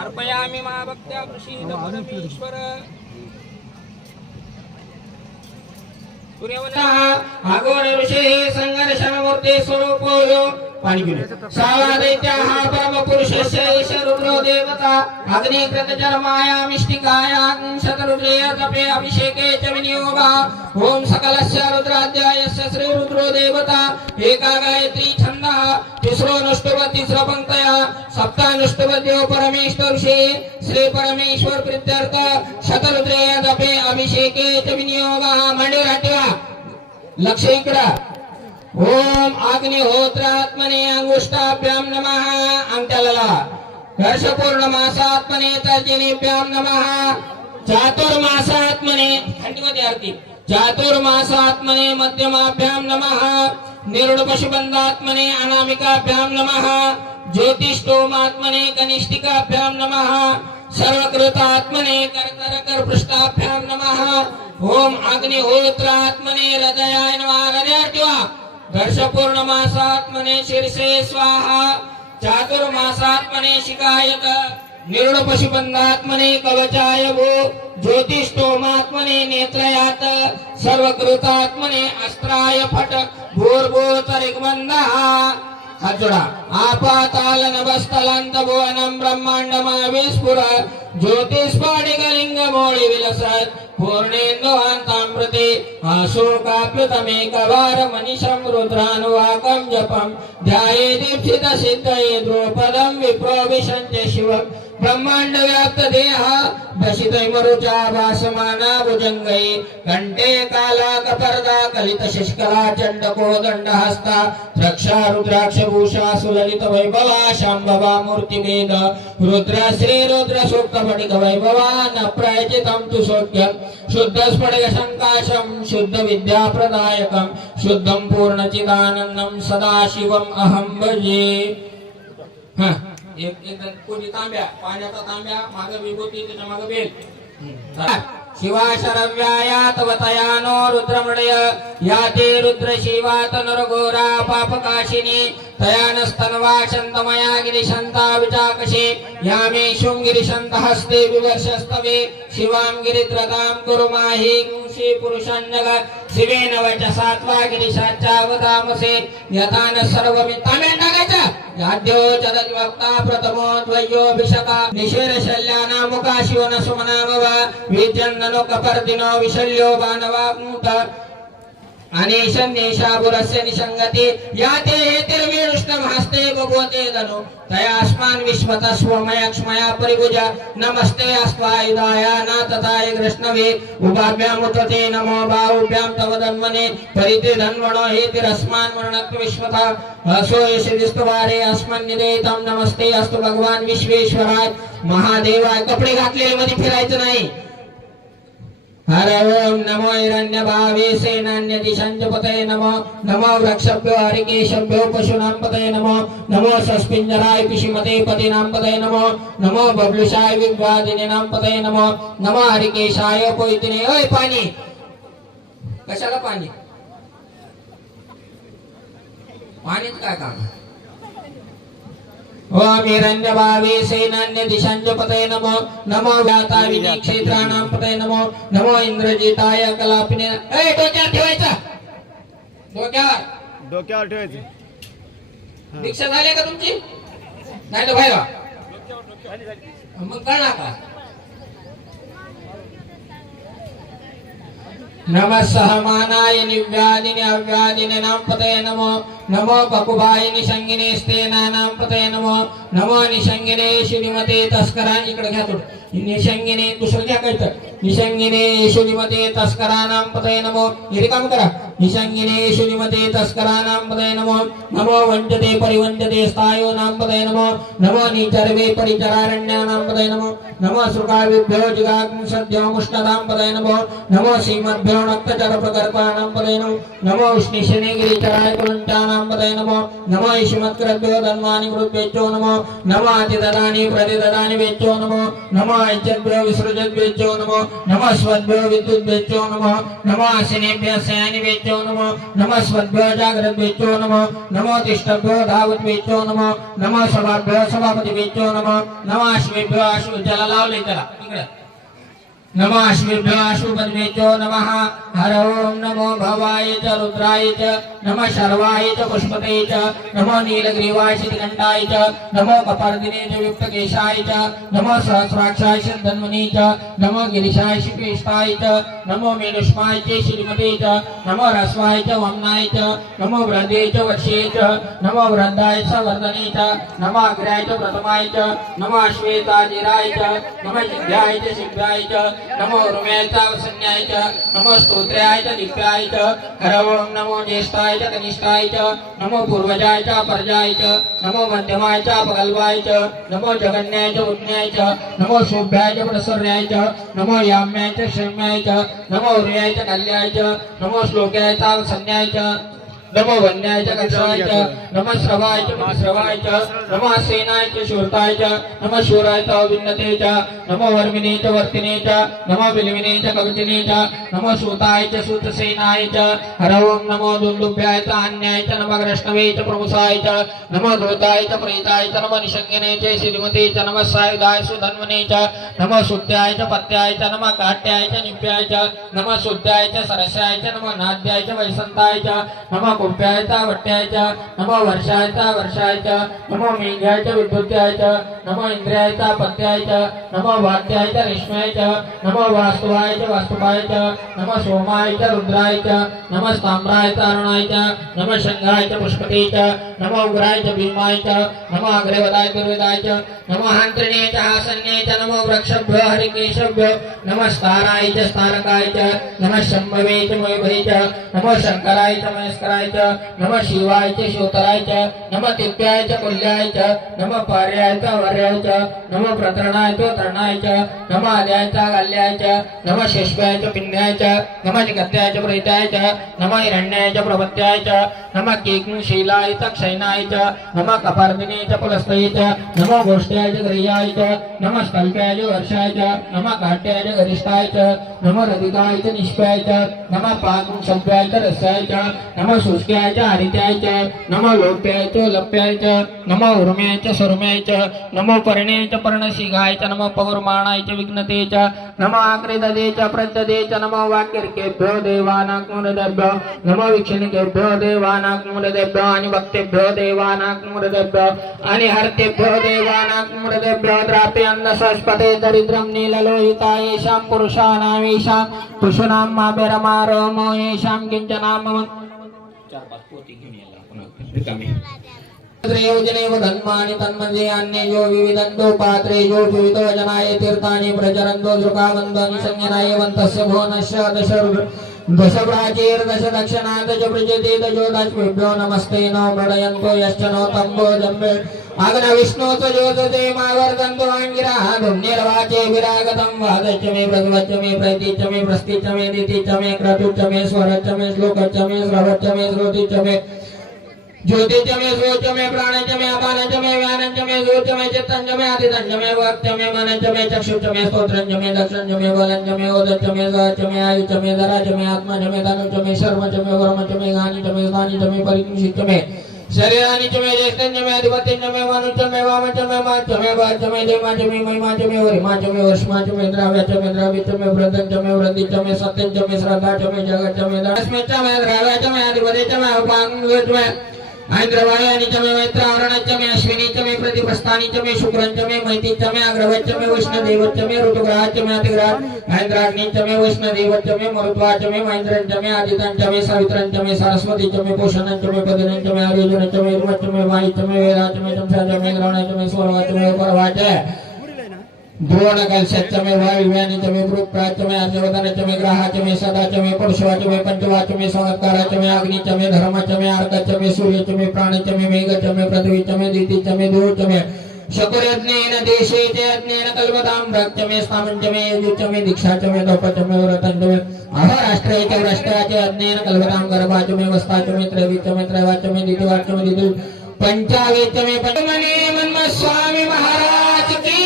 अर्पयामि मा भक्त्या प्रसीद परमेश्वर आगोर ऋषि संघर्षणमूर्ति स्वरूपो यो पाणी पिले सावादैत्याः परम पुरुषस्य एष रुद्रो देवता अग्निकृत जन्माया मिष्टिकाया शतरुद्रेय तपे अभिषेके च विनियोगः ओम सकलस्य रुद्राध्यायस्य श्री रुद्रो देवता एका गायत्री छन्दः तिस्रो नुष्टुभ तिस्रो पंक्तया सप्तानुष्टुभ्यो परमेश्वर श्री परमेश्वर प्रीत्यर्थ शतरुद्रेय तपे अभिषेके च विनियोगः मंडळ हटवा लक्ष इकडा ओम अग्निहोत्रात्मने अंगुष्टाभ्यां नमः अंतलला वर्षपूर्णमासात्मने तर्जनीभ्यां नमः चातुर्मासात्मने खंडमध्ये आरती चातुर्मासात्मने मध्यमाभ्यां नमः निरुडपशुबंधात्मने अनामिकाभ्यां नमः ज्योतिष्टोमात्मने कनिष्ठिकाभ्यां नमः सर्वकृतात्मने करकरकरपृष्ठाभ्यां नमः ओम अग्निहोत्रात्मने हृदयाय नमः हृदयार्थिवा वर्षपूर्णमासात्मने शीर्षे स्वाहा चातुर्मासात्मने शिखायत निरुडपशुबंधात्मने कवचाय वो ज्योतिष्टोमात्मने नेत्रयात सर्वकृतात्मने अस्त्राय फट भूर्भूतरिग्बन्धः हात जोडा आपाताल नभस्थलांत भुवनं ब्रह्मांडमाविस्फुर ज्योतिस्फटिकलिंग मोळी विलसत् पूर्णेन्दुहान्तामृते अशोकाप्युतमेकवार मनिषं रुद्रानुवाकं जपं ध्याये दीप्सित सिद्धये द्रौपदं विप्रो विशन्त्य शिवं ब्रह्मांड व्याप्त देह दशितै मरुचा भासमाना भुजंगै कंठे काला कपर्दा कलित शिष्कला चंडको दंडहस्ता रक्षा रुद्राक्ष भूषा सुललित वैभवा शांभवा मूर्तिभेद रुद्र श्री रुद्र सूक्त फटिक वैभवा न प्रयचितं तु सौख्यं शुद्ध स्फटिक संकाशं शुद्ध विद्या प्रदायकं शुद्धं पूर्णचिदानंदं सदाशिवम् अहं भजे एक कोणी तांब्या पाण्याचा तांब्या मागे विभूती त्याच्या मागे बेल शिवाशरव्याया तवतयानो रुद्रमृडय याते रुद्र शिवात नरघोरा पापकाशिनी तयानस्तनवा शन्तमया गिरिशन्ता विचाकशे यामे शृङ्गिरिशन्त हस्ते विवर्षस्तवे शिवां गिरिद्रतां कुरुमाहि गुंसि पुरुषान्नग शिवेन वचसात्वा गिरिशाच्चावतामसे यथान सर्वमित्तामेन टाकायचा याद्यो चदतिवक्ता प्रथमो द्वयोभिषका निशेरशल्यानामुका शिवन सुमनामव विद्यन्ननो कपर्दिनो विशल्यो बाणवा मूत अनेशन्नेशापुरस्य निसंगति याते हेतिर्विष्णुं हस्ते भगवते धनु तयास्मान् विश्वतस्वमयक्ष्मया परिभुज नमस्ते अस्त्वायुधाय न तथाय कृष्णवे उभाभ्यां उतते नमो बाहुभ्यां तव धन्वने परिते धन्वनो हेतिरस्मान् वर्णत्व विश्वता असो यशदिस्तवारे अस्मन्निदेतं नमस्ते अस्तु भगवान विश्वेश्वराय महादेवाय कपडे घातलेले मध्ये फिरायचं नाही हर ओम नमो हिरण्यभावे सेनान्य दिशांजपतये नमो नमो वृक्षभ्यो हरिकेशभ्यो पशूनां पतये नमो नमो सस्पिंजराय पिशिमते पतीनां पतये नमो नमो बबलुषाय विद्वादिनीनां पतये नमो नमो हरिकेशाय पोइतिने ओय पाणी कशाला पाणी पाणीच काय काम ओम हिरण्यभावे सेनान्य दिशांजपतये नमो नमो व्याताविनी क्षेत्राणां पतये नमो नमो इंद्रजिताय कलापिने डोक्यावर ठेवायचा डोक्यावर ठेवायचं दीक्षा झाली का तुमची नाही तर बाहेर मग कळणार का नमः सहमानाय निव्यादिने अव्यादिने नाम पतये नमो नमो बकुबाय निशंगिने स्तेनानां पतये नमो नमो निशंगिने श्रीमते तस्करा इकडे घ्या थोडं निशंगिने दुसरं घ्या काय तर निशंगिने श्रीमते तस्करानां पतये नमो हे काम करा निशंगिने श्रीमते तस्करानां पतये नमो नमो वंचते परिवंचते स्थायो नाम पतये नमो नमो निचर्वे परिचरारण्यानां पतये नमो नमो सुकाविभ्यो जिगाग्नि सद्यो मुष्णदां पदये नमो नमो श्रीमद्भ्यो नक्तचर प्रकल्पानां पदये नमो उष्णिशने गिरिचराय कुलंटानां पदये नमो नमो ईश्मत्कृभ्यो धन्वानि गुरुभ्यो नमो नमो अतिददानि प्रतिददानि वेच्यो नमो नमो ऐच्छद्भ्यो विसृजद्भ्यो नमो नमो स्वद्भ्यो विद्युद्भ्यो नमो नमो आसिनेभ्यः शयानि वेच्यो नमो नमो स्वद्भ्यो जाग्रद्भ्यो नमो नमो तिष्ठभ्यो धावद्भ्यो नमो नमो सभाभ्यो सभापतिभ्यो नमो नमो अश्वेभ्यो अश्व चला लावले चला इकडे नमो अश्वेभ्यो अश्वपतिभ्यो नमः हर ओम नमो भवाय च रुद्राय च नमः शर्वाय च पुष्पते च नमो नीलग्रीवाय शितिकण्ठाय च नमो कपर्दिने च युक्तकेशाय च नमो सहस्राक्षाय धन्वने च नमो गिरिशाय श्रीकृष्णाय च नमो मेनुष्माय च श्रीमते च नमो रस्वाय च वम्नाय च नमो वृद्धे च वर्षे च नमो वृद्धाय च वर्धने च नमो अग्राय च प्रथमाय च नमो अश्वेताजिराय च नमो जिघ्राय च शिघ्राय च नमो उर्म्याय च वसन्याय च नमो स्तोत्र्याय च दिक्राय च हर ओम नमो ज्येष्ठाय च कनिष्ठाय च नमो पूर्वजाय च परजाय च नमो मध्यमाय च अपगल्वाय च नमो जगन्याय च उज्ञाय च नमो शुभ्याय च प्रसर्याय च नमो याम्याय च क्षम्याय च नमो उर्याय च कल्याय च नमो श्लोकाय च वसन्याय च नमो वन्याय च कंसाय च नमः श्रवाय च श्रवाय च नमः सेनाय च शूरताय च नमः शूराय च विन्नते च नमो वर्मिने च वर्तिने च नमो बिलविने च कवचिने च नमो सूताय च सूतसेनाय च हर ओम नमो दुन्दुभ्याय च अन्याय च नमः कृष्णवे च प्रमुसाय च नमो दूताय च प्रीताय च नमो निषङ्गिने च श्रीमते च नमः सायुधाय सुधन्वने च नमो सुत्याय च पत्याय च नमः काट्याय च निप्याय च नमः शुद्धाय च सरस्याय च नमो नाद्याय च वैसन्ताय च नमो कुप्याय च वट्याय च नमो वर्षाय च नमो मेघाय च विद्युत्याय च नमो इंद्रियाय च पत्याय च नमो वात्याय च निष्मयाय च नमो वास्तुवाय च वास्तुपाय च नमो सोमाय च रुद्राय च नमो ताम्राय च अरुणाय च नमो शंगाय च पुष्पते च नमो उग्राय च भीमाय च नमो अग्रेवदाय दुर्वेदाय च नमो हान्त्रिणे च हासन्ये च नमो वृक्षभ्यो हरिकेशभ्यो नमो स्ताराय च स्तारकाय च नमः शम्भवे च मयूभवे च नमो शंकराय च महेश्वराय च नमः शिवाय च शिवतराय च नमः तिप्याय च कुल्याय च नमः पार्याय च वर्याय च नमः प्रतरणाय च तरणाय च नमः आद्याय च गाल्याय च नमः शेष्पाय च पिण्याय च नमः जगत्याय च प्रेताय च नमः हिरण्याय च प्रपत्याय च नमः कीर्णशीलाय च क्षयनाय च नमः कपर्दिने च पुलस्तये च नमः गोष्ठ्याय च गृह्याय च नमः स्कल्प्याय च वर्षाय च नमः काट्याय च गरिष्ठाय च नमः रदिकाय च निष्पाय च नमः पाकं च रस्याय च नमः शुष्क्याय च हरित्याय च नमो लोप्याय च लप्याय च नमो उर्म्याय च सुर्म्याय च नमो पर्णे च पर्णशिखाय च नमो पौर्माणाय च विघ्नते च नमो आकृतदे च प्रत्यदे च नमो वाक्यर्केभ्यो देवानाक्मुरदेभ्यो नमो वीक्षणिकेभ्यो देवानाक्मुरदेभ्यो आणि भक्तेभ्यो देवानाक्मुरदेभ्यो आणि हर्तेभ्यो देवानाक्मुरदेभ्यो द्राप्यन्न सरस्वते दरिद्रं नीललोहिताय येषां पुरुषाणां येषां पशूनां माभिरमारोमो येषां किञ्चनामम त्रयोजनैव धन्मानि तन्मध्ये अन्येयो विविदन्तो पात्रेयो विविधो जनाय तीर्थानि प्रचरन्तो दृकावन्तो निसंज्ञनाय वन्तस्य भुवनस्य दश प्राचीर दश दक्षिणात् च प्रजते दशो दशभ्यो नमस्ते नो प्रणयन्तो यश्च नो तम्बो जम्बे आगन विष्णु तजोदते मावर्तन्तो अंगिराः धुम्निर्वाचे विरागतं वादच्च मे प्रज्वच्च मे प्रैतिच्च मे प्रस्तिच्च मे दितिच्च मे क्रतुच्च मे स्वरच्च मे श्लोकच्च मे श्रवच्च मे श्रुतिच्च मे ज्योतिच्च मे सोच्च मे प्राणच्च मे अपानच्च मे व्यानच्च मे जोच्च मे चित्तञ्च मे आदितञ्च मे वाक्च मे मनच्च मे चक्षुच्च मे स्तोत्रञ्च मे दक्षञ्च मे बलञ्च मे ओदच्च मे सहच्च मे आयुच्च मे धराच्च मे आत्मच्च मे धनुच्च मे शर्मच्च मे वर्मच्च मे गानिच्च मे स्थानिच्च मे परिकिंशिच्च मे शरीरानिच्च मे ज्येष्ठञ्च मे अधिपत्यञ्च मे वानुच्च मे वामच्च मे माच्च मे वाच्च मे देमाच्च मे महिमाच्च मे वरिमाच्च मे वर्ष्माच्च मे द्राव्याच्च मे द्राविच्च मे वृद्धञ्च मे वृद्धिच्च मे सत्यञ्च मे श्रद्धाच्च मे जगच्च मे धनस्मिच्च मे द्राव्याच्च मे अधिपत्यच्च मे उपांगच्च मे ऐन्द्रवायानिच मे मैत्रावरणच्च मे अश्विनीच मे प्रतिप्रस्थानिच मे शुक्रञ्च मे मैतिच्च मे अग्रवच्च मे वैष्णदेवच्च मे ऋतुग्रहाच्च मे अतिग्रहात् ऐन्द्राग्निच्च मे वैष्णदेवच्च मे मरुत्वाच्च मे महेन्द्रञ्च मे आदितञ्च मे सवित्रञ्च मे सरस्वतीच्च मे पोषणञ्च मे पदिनञ्च मे आर्योजनच्च मे रुवच्च मे वायुच्च मे वेदाच्च मे चंसाच्च मे ग्रहणच्च मे स्वरवाच्च मे परवाच्च ध्रुवनकलशच्च मे वायुव्यानिच मे भृत्प्राच्च मे अर्जवदनच्च मे ग्रहाच्च मे सदाच्च मे पुरुषवाच्च मे पंचवाच्च मे संवत्काराच्च मे अग्निच्च मे धर्मच्च मे अर्कच्च मे सूर्यच्च मे प्राणच्च मे मेघच्च मे पृथ्वीच्च मे दितिच्च मे धूर्च मे शकुरज्ञेन देशे च यज्ञेन कल्पतां भक्तमे स्थामञ्चमे युच्चमे दीक्षाचमे तपचमे व्रतञ्चमे अहोराष्ट्रे च व्रष्टा च यज्ञेन कल्पतां गर्भाचमे वस्ताचमे त्रैविचमे त्रैवाचमे द्वितीयवाचमे द्वितीय पंचावेचमे पंचमने मन्म स्वामी महाराज की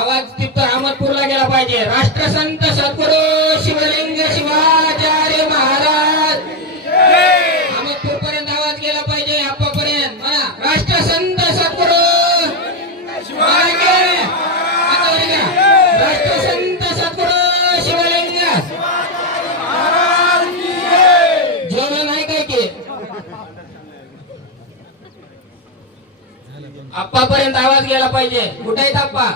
आवाज तिथं अहमदपूरला गेला पाहिजे. राष्ट्रसंत सद्गुरु शिवलिंग शिवाचार्य महाराज अहमदपूर पर्यंत आवाज गेला पाहिजे. आप्पापर्यंत म्हणा राष्ट्रसंत सद्गुरु शिवलिंग. आता वर घ्या. राष्ट्रसंत सद्गुरु शिवलिंग जेवण नाही काय की आप्पापर्यंत आवाज गेला पाहिजे. कुठे आहेत आप्पा?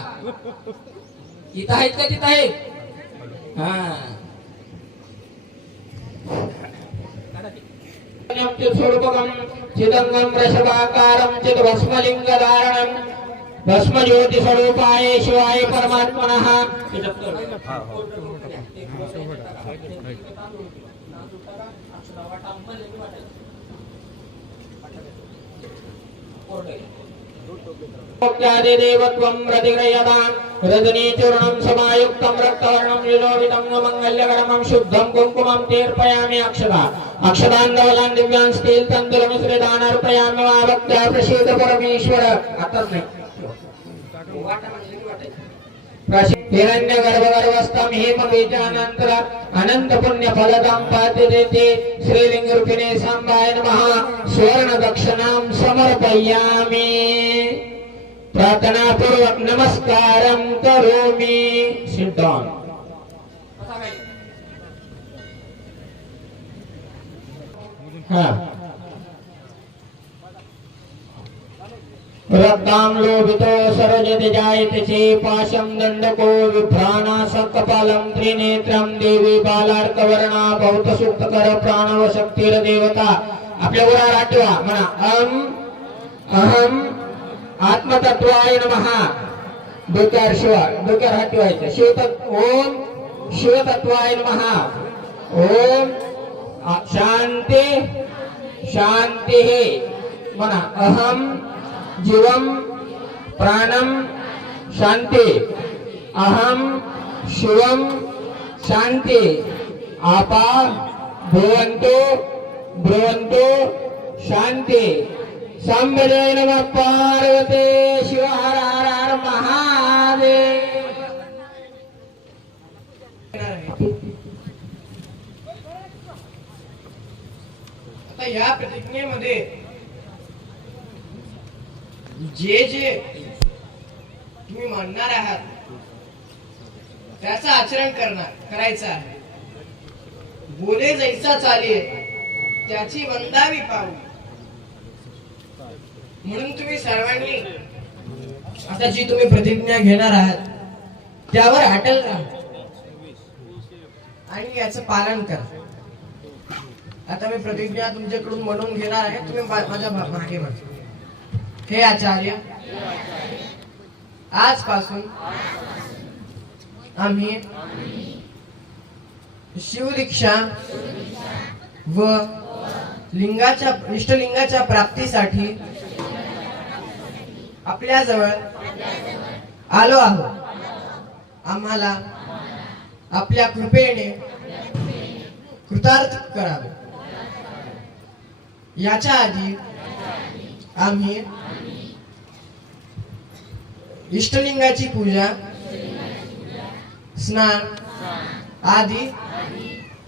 इथं आहेत का तिथं आहेत? हा स्वरूपकं चिदंगं वृषभाकारं चिद भस्मलिंगधारणं भस्मज्योति स्वरूपाय शिवाय परमात्मनः. देवत्वं प्रतिगृह्यतां रजनीचूर्णं समायुक्तं रक्तवर्णं लीलोवितं मङ्गल्यकरमं शुद्धं कुङ्कुमं तेऽर्पयामि. अक्षतान् धवलान् दिव्यान् स्टीलतन्तुलमिश्रितान् अर्पयामि. वा भक्त्या प्रसीद परमेश्वर. आताच नाही हिरण्यगर्भगर्भस्थं हेमबीजानन्तर अनंत पुण्य फलदां पाद्यते. श्रीलिंगरूपिणे सांबाय नमः. स्वर्ण दक्षिणां समर्पयामि. प्रार्थना पूर्वक नमस्कारं करोमि. Sit down. रक्तां लोभितो सरजति जायते चे पाशं दण्डको विभ्राणासकपालं त्रिनेत्रं देवी बालार्कवर्णा बहुत सुक्तकर प्राणव शक्तिर्देवता. आपल्या उरावर आठवा म्हणा अहम आत्मतत्वाय नमः. डोक्यावर हात ठेवायचं. ओम शिवतत्वाय नमः. ओम शांती शांती म्हणा. अहम जीवम प्राणम शांती. अहम शिवम शांती. आपा भ्रुवन्तु शांती. संबजय नमः. पार्वती शिव हर हर हर महादेव. आता या प्रतिज्ञेमध्ये जे तुम्ही मानणार आहात त्याचं आचरण करायचं आहे. बोले जैसा चाले त्याची वंदावी पाहू. म्हणून तुम्ही सर्वांनी आता जी तुम्ही प्रतिज्ञा घेणार आहात त्यावर अटल राहा आणि याचं पालन करा. आता मी प्रतिज्ञा तुमच्याकडून म्हणून घेणार आहे. तुम्ही माझ्या मागे म्हणा. हे आचार्य, आजपासून आम्ही शिवदीक्षा व इष्टलिंगाच्या प्राप्तीसाठी आपल्याजवळ आलो आहोत. आम्हाला आपल्या कृपेने कृतार्थ करावे. याच्या आधी आम्ही इष्टलिंगाची पूजा, स्नान आदी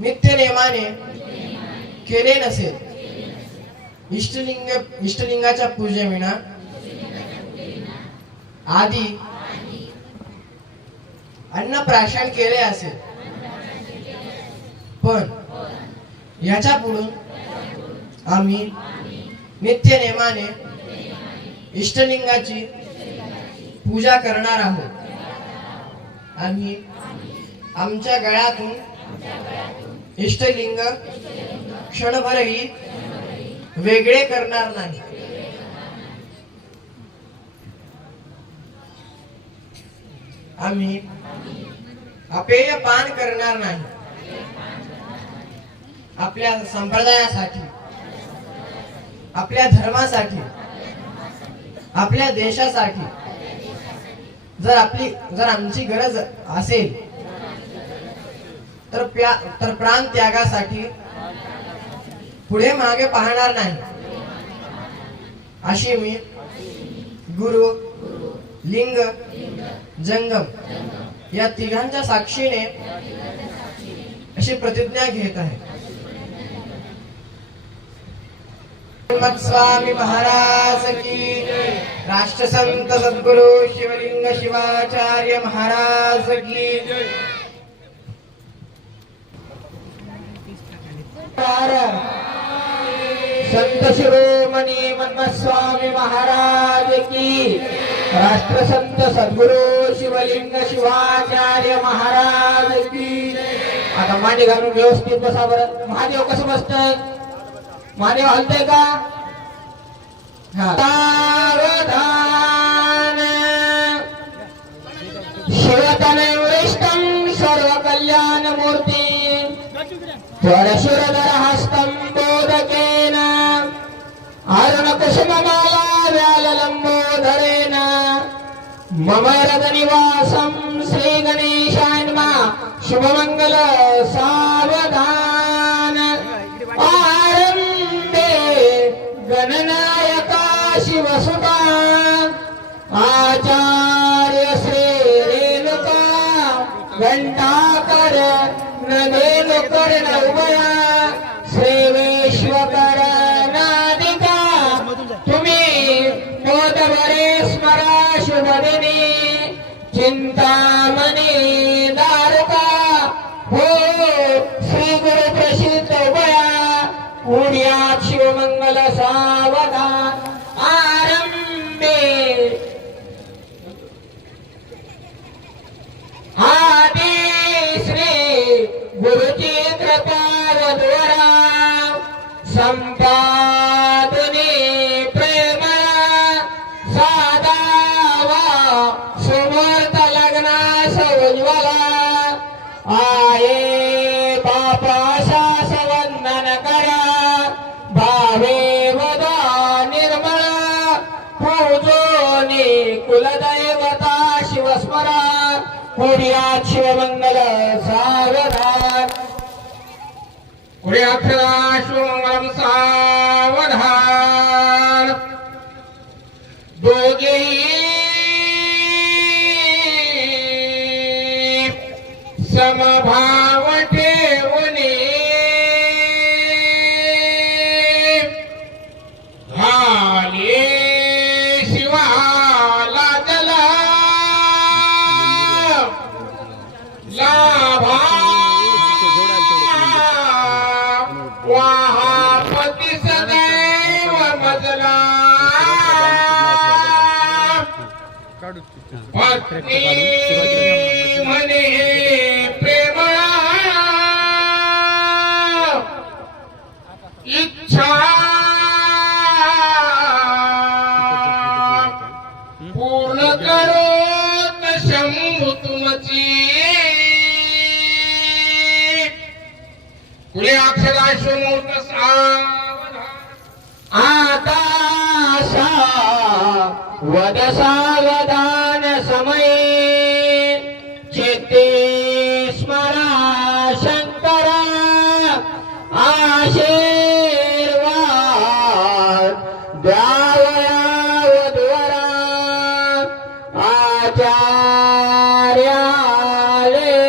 नित्य नेमाने केले नसेल. इष्टलिंगाच्या पूजेविना आधी अन्नप्राशन केले असेल. पण याच्या पुढून आम्ही नित्य नेमाने इष्टलिंगाची पूजा करणार आहोत. आम्ही आमच्या गळ्यातून इष्टलिंग क्षणभरही वेगळे करणार नाही. आम्ही अपेय पान करणार नाही. आपल्या संप्रदायासाठी, आपल्या धर्मासाठी आपल्या देशासाठी जर आमची गरज असेल तर प्राण त्यागासाठी पुढे मागे पाहणार नाही अशी मी गुरु लिंग जंगम या तिघांच्या साक्षीने अशी प्रतिज्ञा घेत आहे. मत स्वामी महाराज की, राष्ट्रसंत सद्गुरु शिवलिंग शिवाचार्य महाराज की. संत शिरोमणी मन्मथ स्वामी महाराज की, राष्ट्रसंत सद्गुरु शिवलिंग शिवाचार्य महाराज की. आता मांडी घालून व्यवस्थित बसा बरं. महादेव कसं बसतंय? महादेव हलतंय का? सावधान शिवतनय वरिष्ठं सर्व कल्याण मूर्ती त्वरशिरधर हस्तं बोधकेन अरुण कुसुममाला व्याललंबोधरेण मम हृदनिवासं श्री गणेशाय नमः. शुभमंगल. सावधान आरंभे गणनायका शिवसुता आचार्य श्री रेणुका घंटाकर नदेनुकर नवया श्रीवेश्वर नादिका. तुम्ही मोदवरे स्मरा शुभदिनी चिंतामणी दारुका हो श्री गुरु प्रसिद्ध उभया पुण्यात शिवमंगल. सावधान आरंभे आदि श्री गुरुची कृपा वधुवरा संपादने प्रेम साधावा समर्थ लग्नास उज्ज्वला आये बापाशा संवंदन करा भावे वदा निर्मळा पूजोनी कुलदैवता शिवस्मरा पुण्यात शिवमंगल. सावधान पुण्यात शिवमंगलम. सावधान दोघेही समभाव ठेवणे झाले शिवाला जला लाभा वाहापती सदैव मजला पत्नी म्हणे प्रेमळा इच्छा पूर्ण करोत शंभू तुमची पुढे अक्षराश्वमूर्त. आता वद सावधान समये चित्ते स्मरा शंकरा आशीर्वाद द्यावया वधुवरा आचार्याले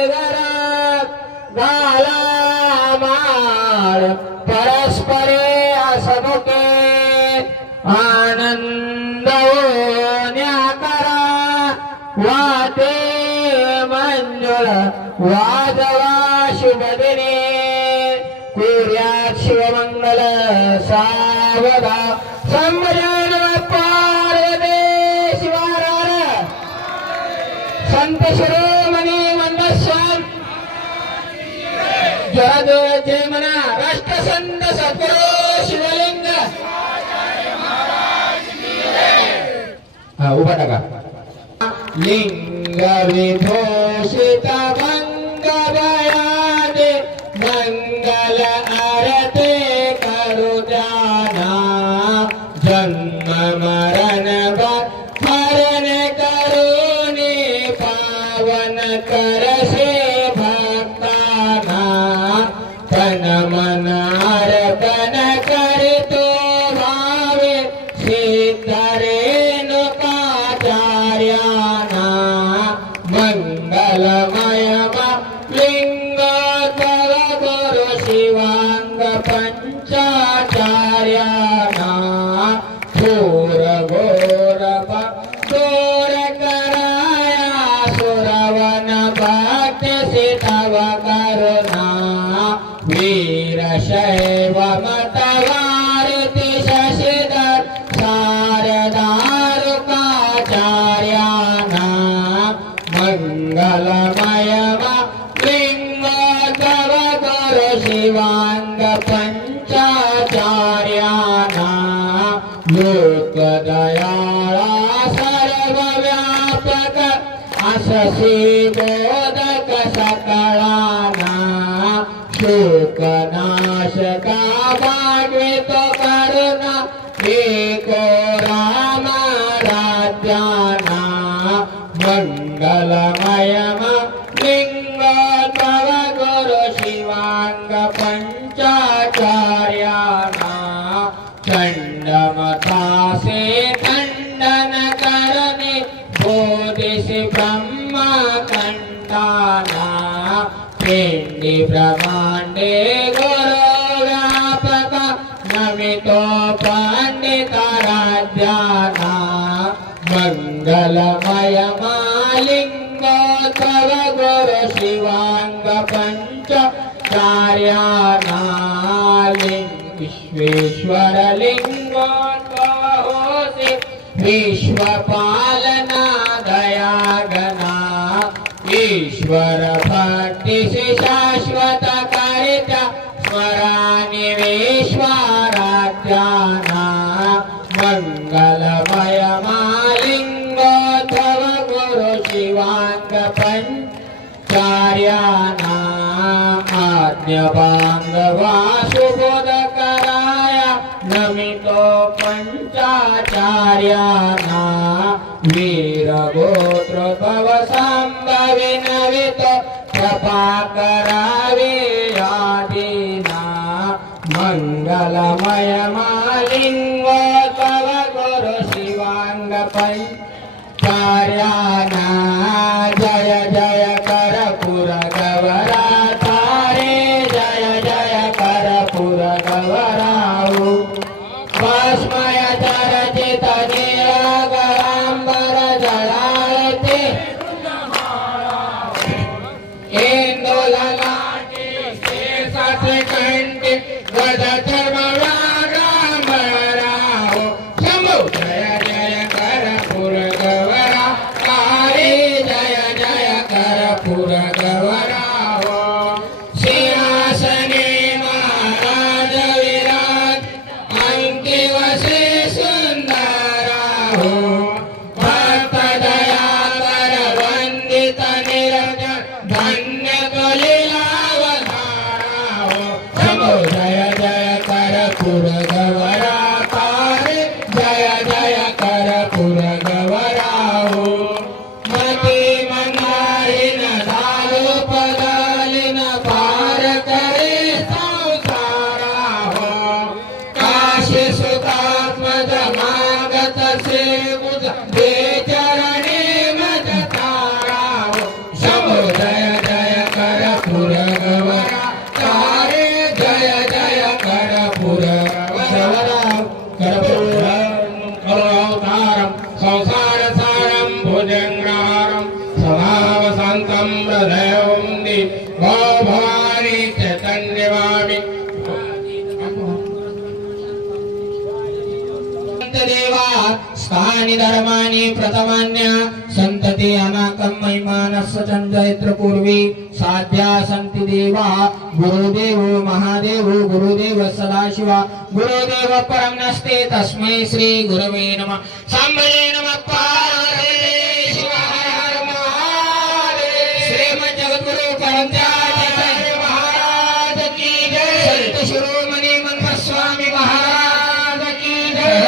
घरात घाला माळ परस्परे असमुखे आनंद करा वाते मंजुळ वाजवा शुभदिने कुर्यात शिवमंगल. सावधा संभजन पार्वती शिवारार संत शिरोमणी मन्मथ स्वामी जय जय म्हणा. राष्ट्रसंत सद्गुरु शिवलिंग. उभा टाका. लिंग विभूषित भंग बयाने मंगल आरती करू द्याना जन्म मरण हरण करुणे पावन करसे भक्ताना तन मन अर्पण करतो भावे सिद्ध रेणुकाचार्याना मंगलमय लिंग तव गुरु शिवांग पंचाचार्याना थोर घोर घोर कराया सुरवन भक्त सितव करुणा वीर शैव मतवारति शशिधर शारदारुकाचार्याना मंगलमय लिंग तव गुरु शिवांग पंचाचार्याना लोकदयाळा सर्वव्यापक अससी बोधक सकळाना शोकनाशका भागवितो करुणा एको राम राज्याना मंगलमय लिंग तव गुरु शिवांग पंचाचार्याना चंडमथासे खंडन करणे बोधिसि ब्रह्मा कंटाना पिंडी ब्रह्मांडे गुरु व्यापक नमितो पंडित राज्याना मंगलमय लिंग तव गुरु शिवांग पंचाचार्याना विश्वेश्वर लिंग होसि विश्वपालना दयागना ईश्वर भक्ति शाश्वत करिता स्मरामि विश्वराज्याना मंगलमय लिंग तव गुरु शिवांग पंचाचार्याना आज्ञाभंग वासुबोधकराय नमितो पंचाचार्याना वीरगोत्र तव संभवी नवितो कृपा करावे आदीना मंगलमय लिंग तव गुरु शिवांग पंचाचार्याना जय जय कर पुर गवरा तारे जय जय कर पुर गवराऊ भस्मय चरचित नीलगरांबर जलाळते इंदुललाटी शेषास कंठी गज चर्म व्याघ्रांबराऊ शंभो जय जय कर पुर गवरा तारे जय जय कर पुर गवराऊ सिंहासने महाराज विराज अंकिवसे सुंदराहो भक्त दयाकर वंदित निरंजन धन्य कलिलावधाराहो शंभो जय जय कर पुर गवरा तारे जय जय कर पुर गवराहो मती मंदारिन धालो पदालिन पार करे संसाराहो काशी सुतात्मज मागत से बुध बेचरणे मज ताराहो शंभो जय जय कर पुर गवरा तारे जय जय कर पुर गवरा कर पुर अवतारम संसार सारम भुजंगारम स्वभाव शांतम हृदयौंदि गो भवानी चैतन्यवामि देवा स्थानि धर्माणि प्रथमान्य संतति अनाकं महिमानस्य चंद्रैत्र पूर्वी साध्या सन्ति देवा गुरुदेवो महादेवो गुरुदेव सदाशिव गुरुदेव परं नस्ते तस्मै श्री गुरवे नमः सांबरे नमः पार्वती शिव हर हर महादेव श्रीमद् जगद्गुरु परमत्यागी महाराज की जय संत शिरोमणि मनमस्वामी महाराज की जय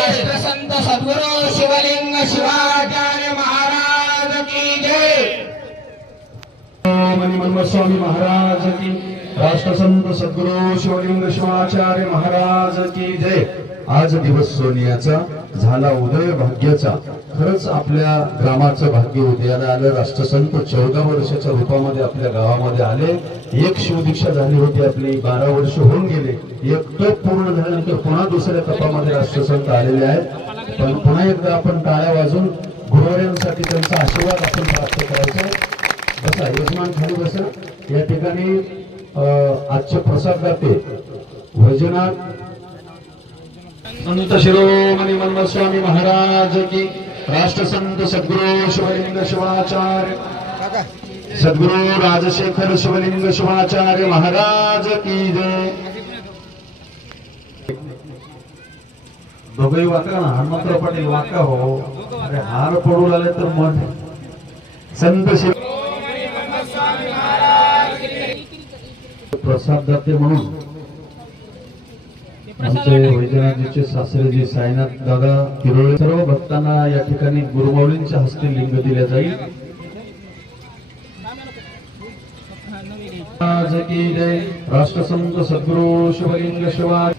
मनमत स्वामी महाराज की, राष्ट्रसंत सद्गुरु शिवलिंग शिवाचार्य महाराज की जय। आज दिवस सोनियाचा झाला उदय भाग्याचा, खरंच आपल्या ग्रामाचं भाग्य उदयाला आलं। राष्ट्रसंत 14 वर्षाच्या रूपामध्ये आपल्या गावामध्ये आले। एक शिवदीक्षा झाली होती आपली, 12 वर्ष होऊन गेले। एक तप पूर्ण झाल्यानंतर पुन्हा दुसऱ्या तपामध्ये राष्ट्रसंत आलेले आहेत। पण पुन्हा एकदा आपण टाळ्या वाजून गुरुवाऱ्यांसाठी त्यांचा आशीर्वाद आपण प्राप्त करायचा। बसा यजमान, खाली बसा। या ठिकाणी आजचे प्रसाद दाते वैजनाथ संत शिरोमणी मनमत स्वामी महाराज की, राष्ट्रसंत सद्गुरु शिवलिंग शिवाचार्य, सद्गुरु राजशेखर शिवलिंग शिवाचार्य महाराज की जय। दोघंही वाका ना, हनुमंतराव पाटील वाका हो, अरे हार पडू लागले तर मन। संत शिव प्रसाद दाते म्हणून आमचे वैद्यनाथजीचे सासरेजी साईनाथ दादा किरोळे, सर्व भक्तांना या ठिकाणी गुरुमाऊलींच्या हस्ते लिंग दिले जाईल। राष्ट्रसंत सद्गुरु शिवलिंग शिवा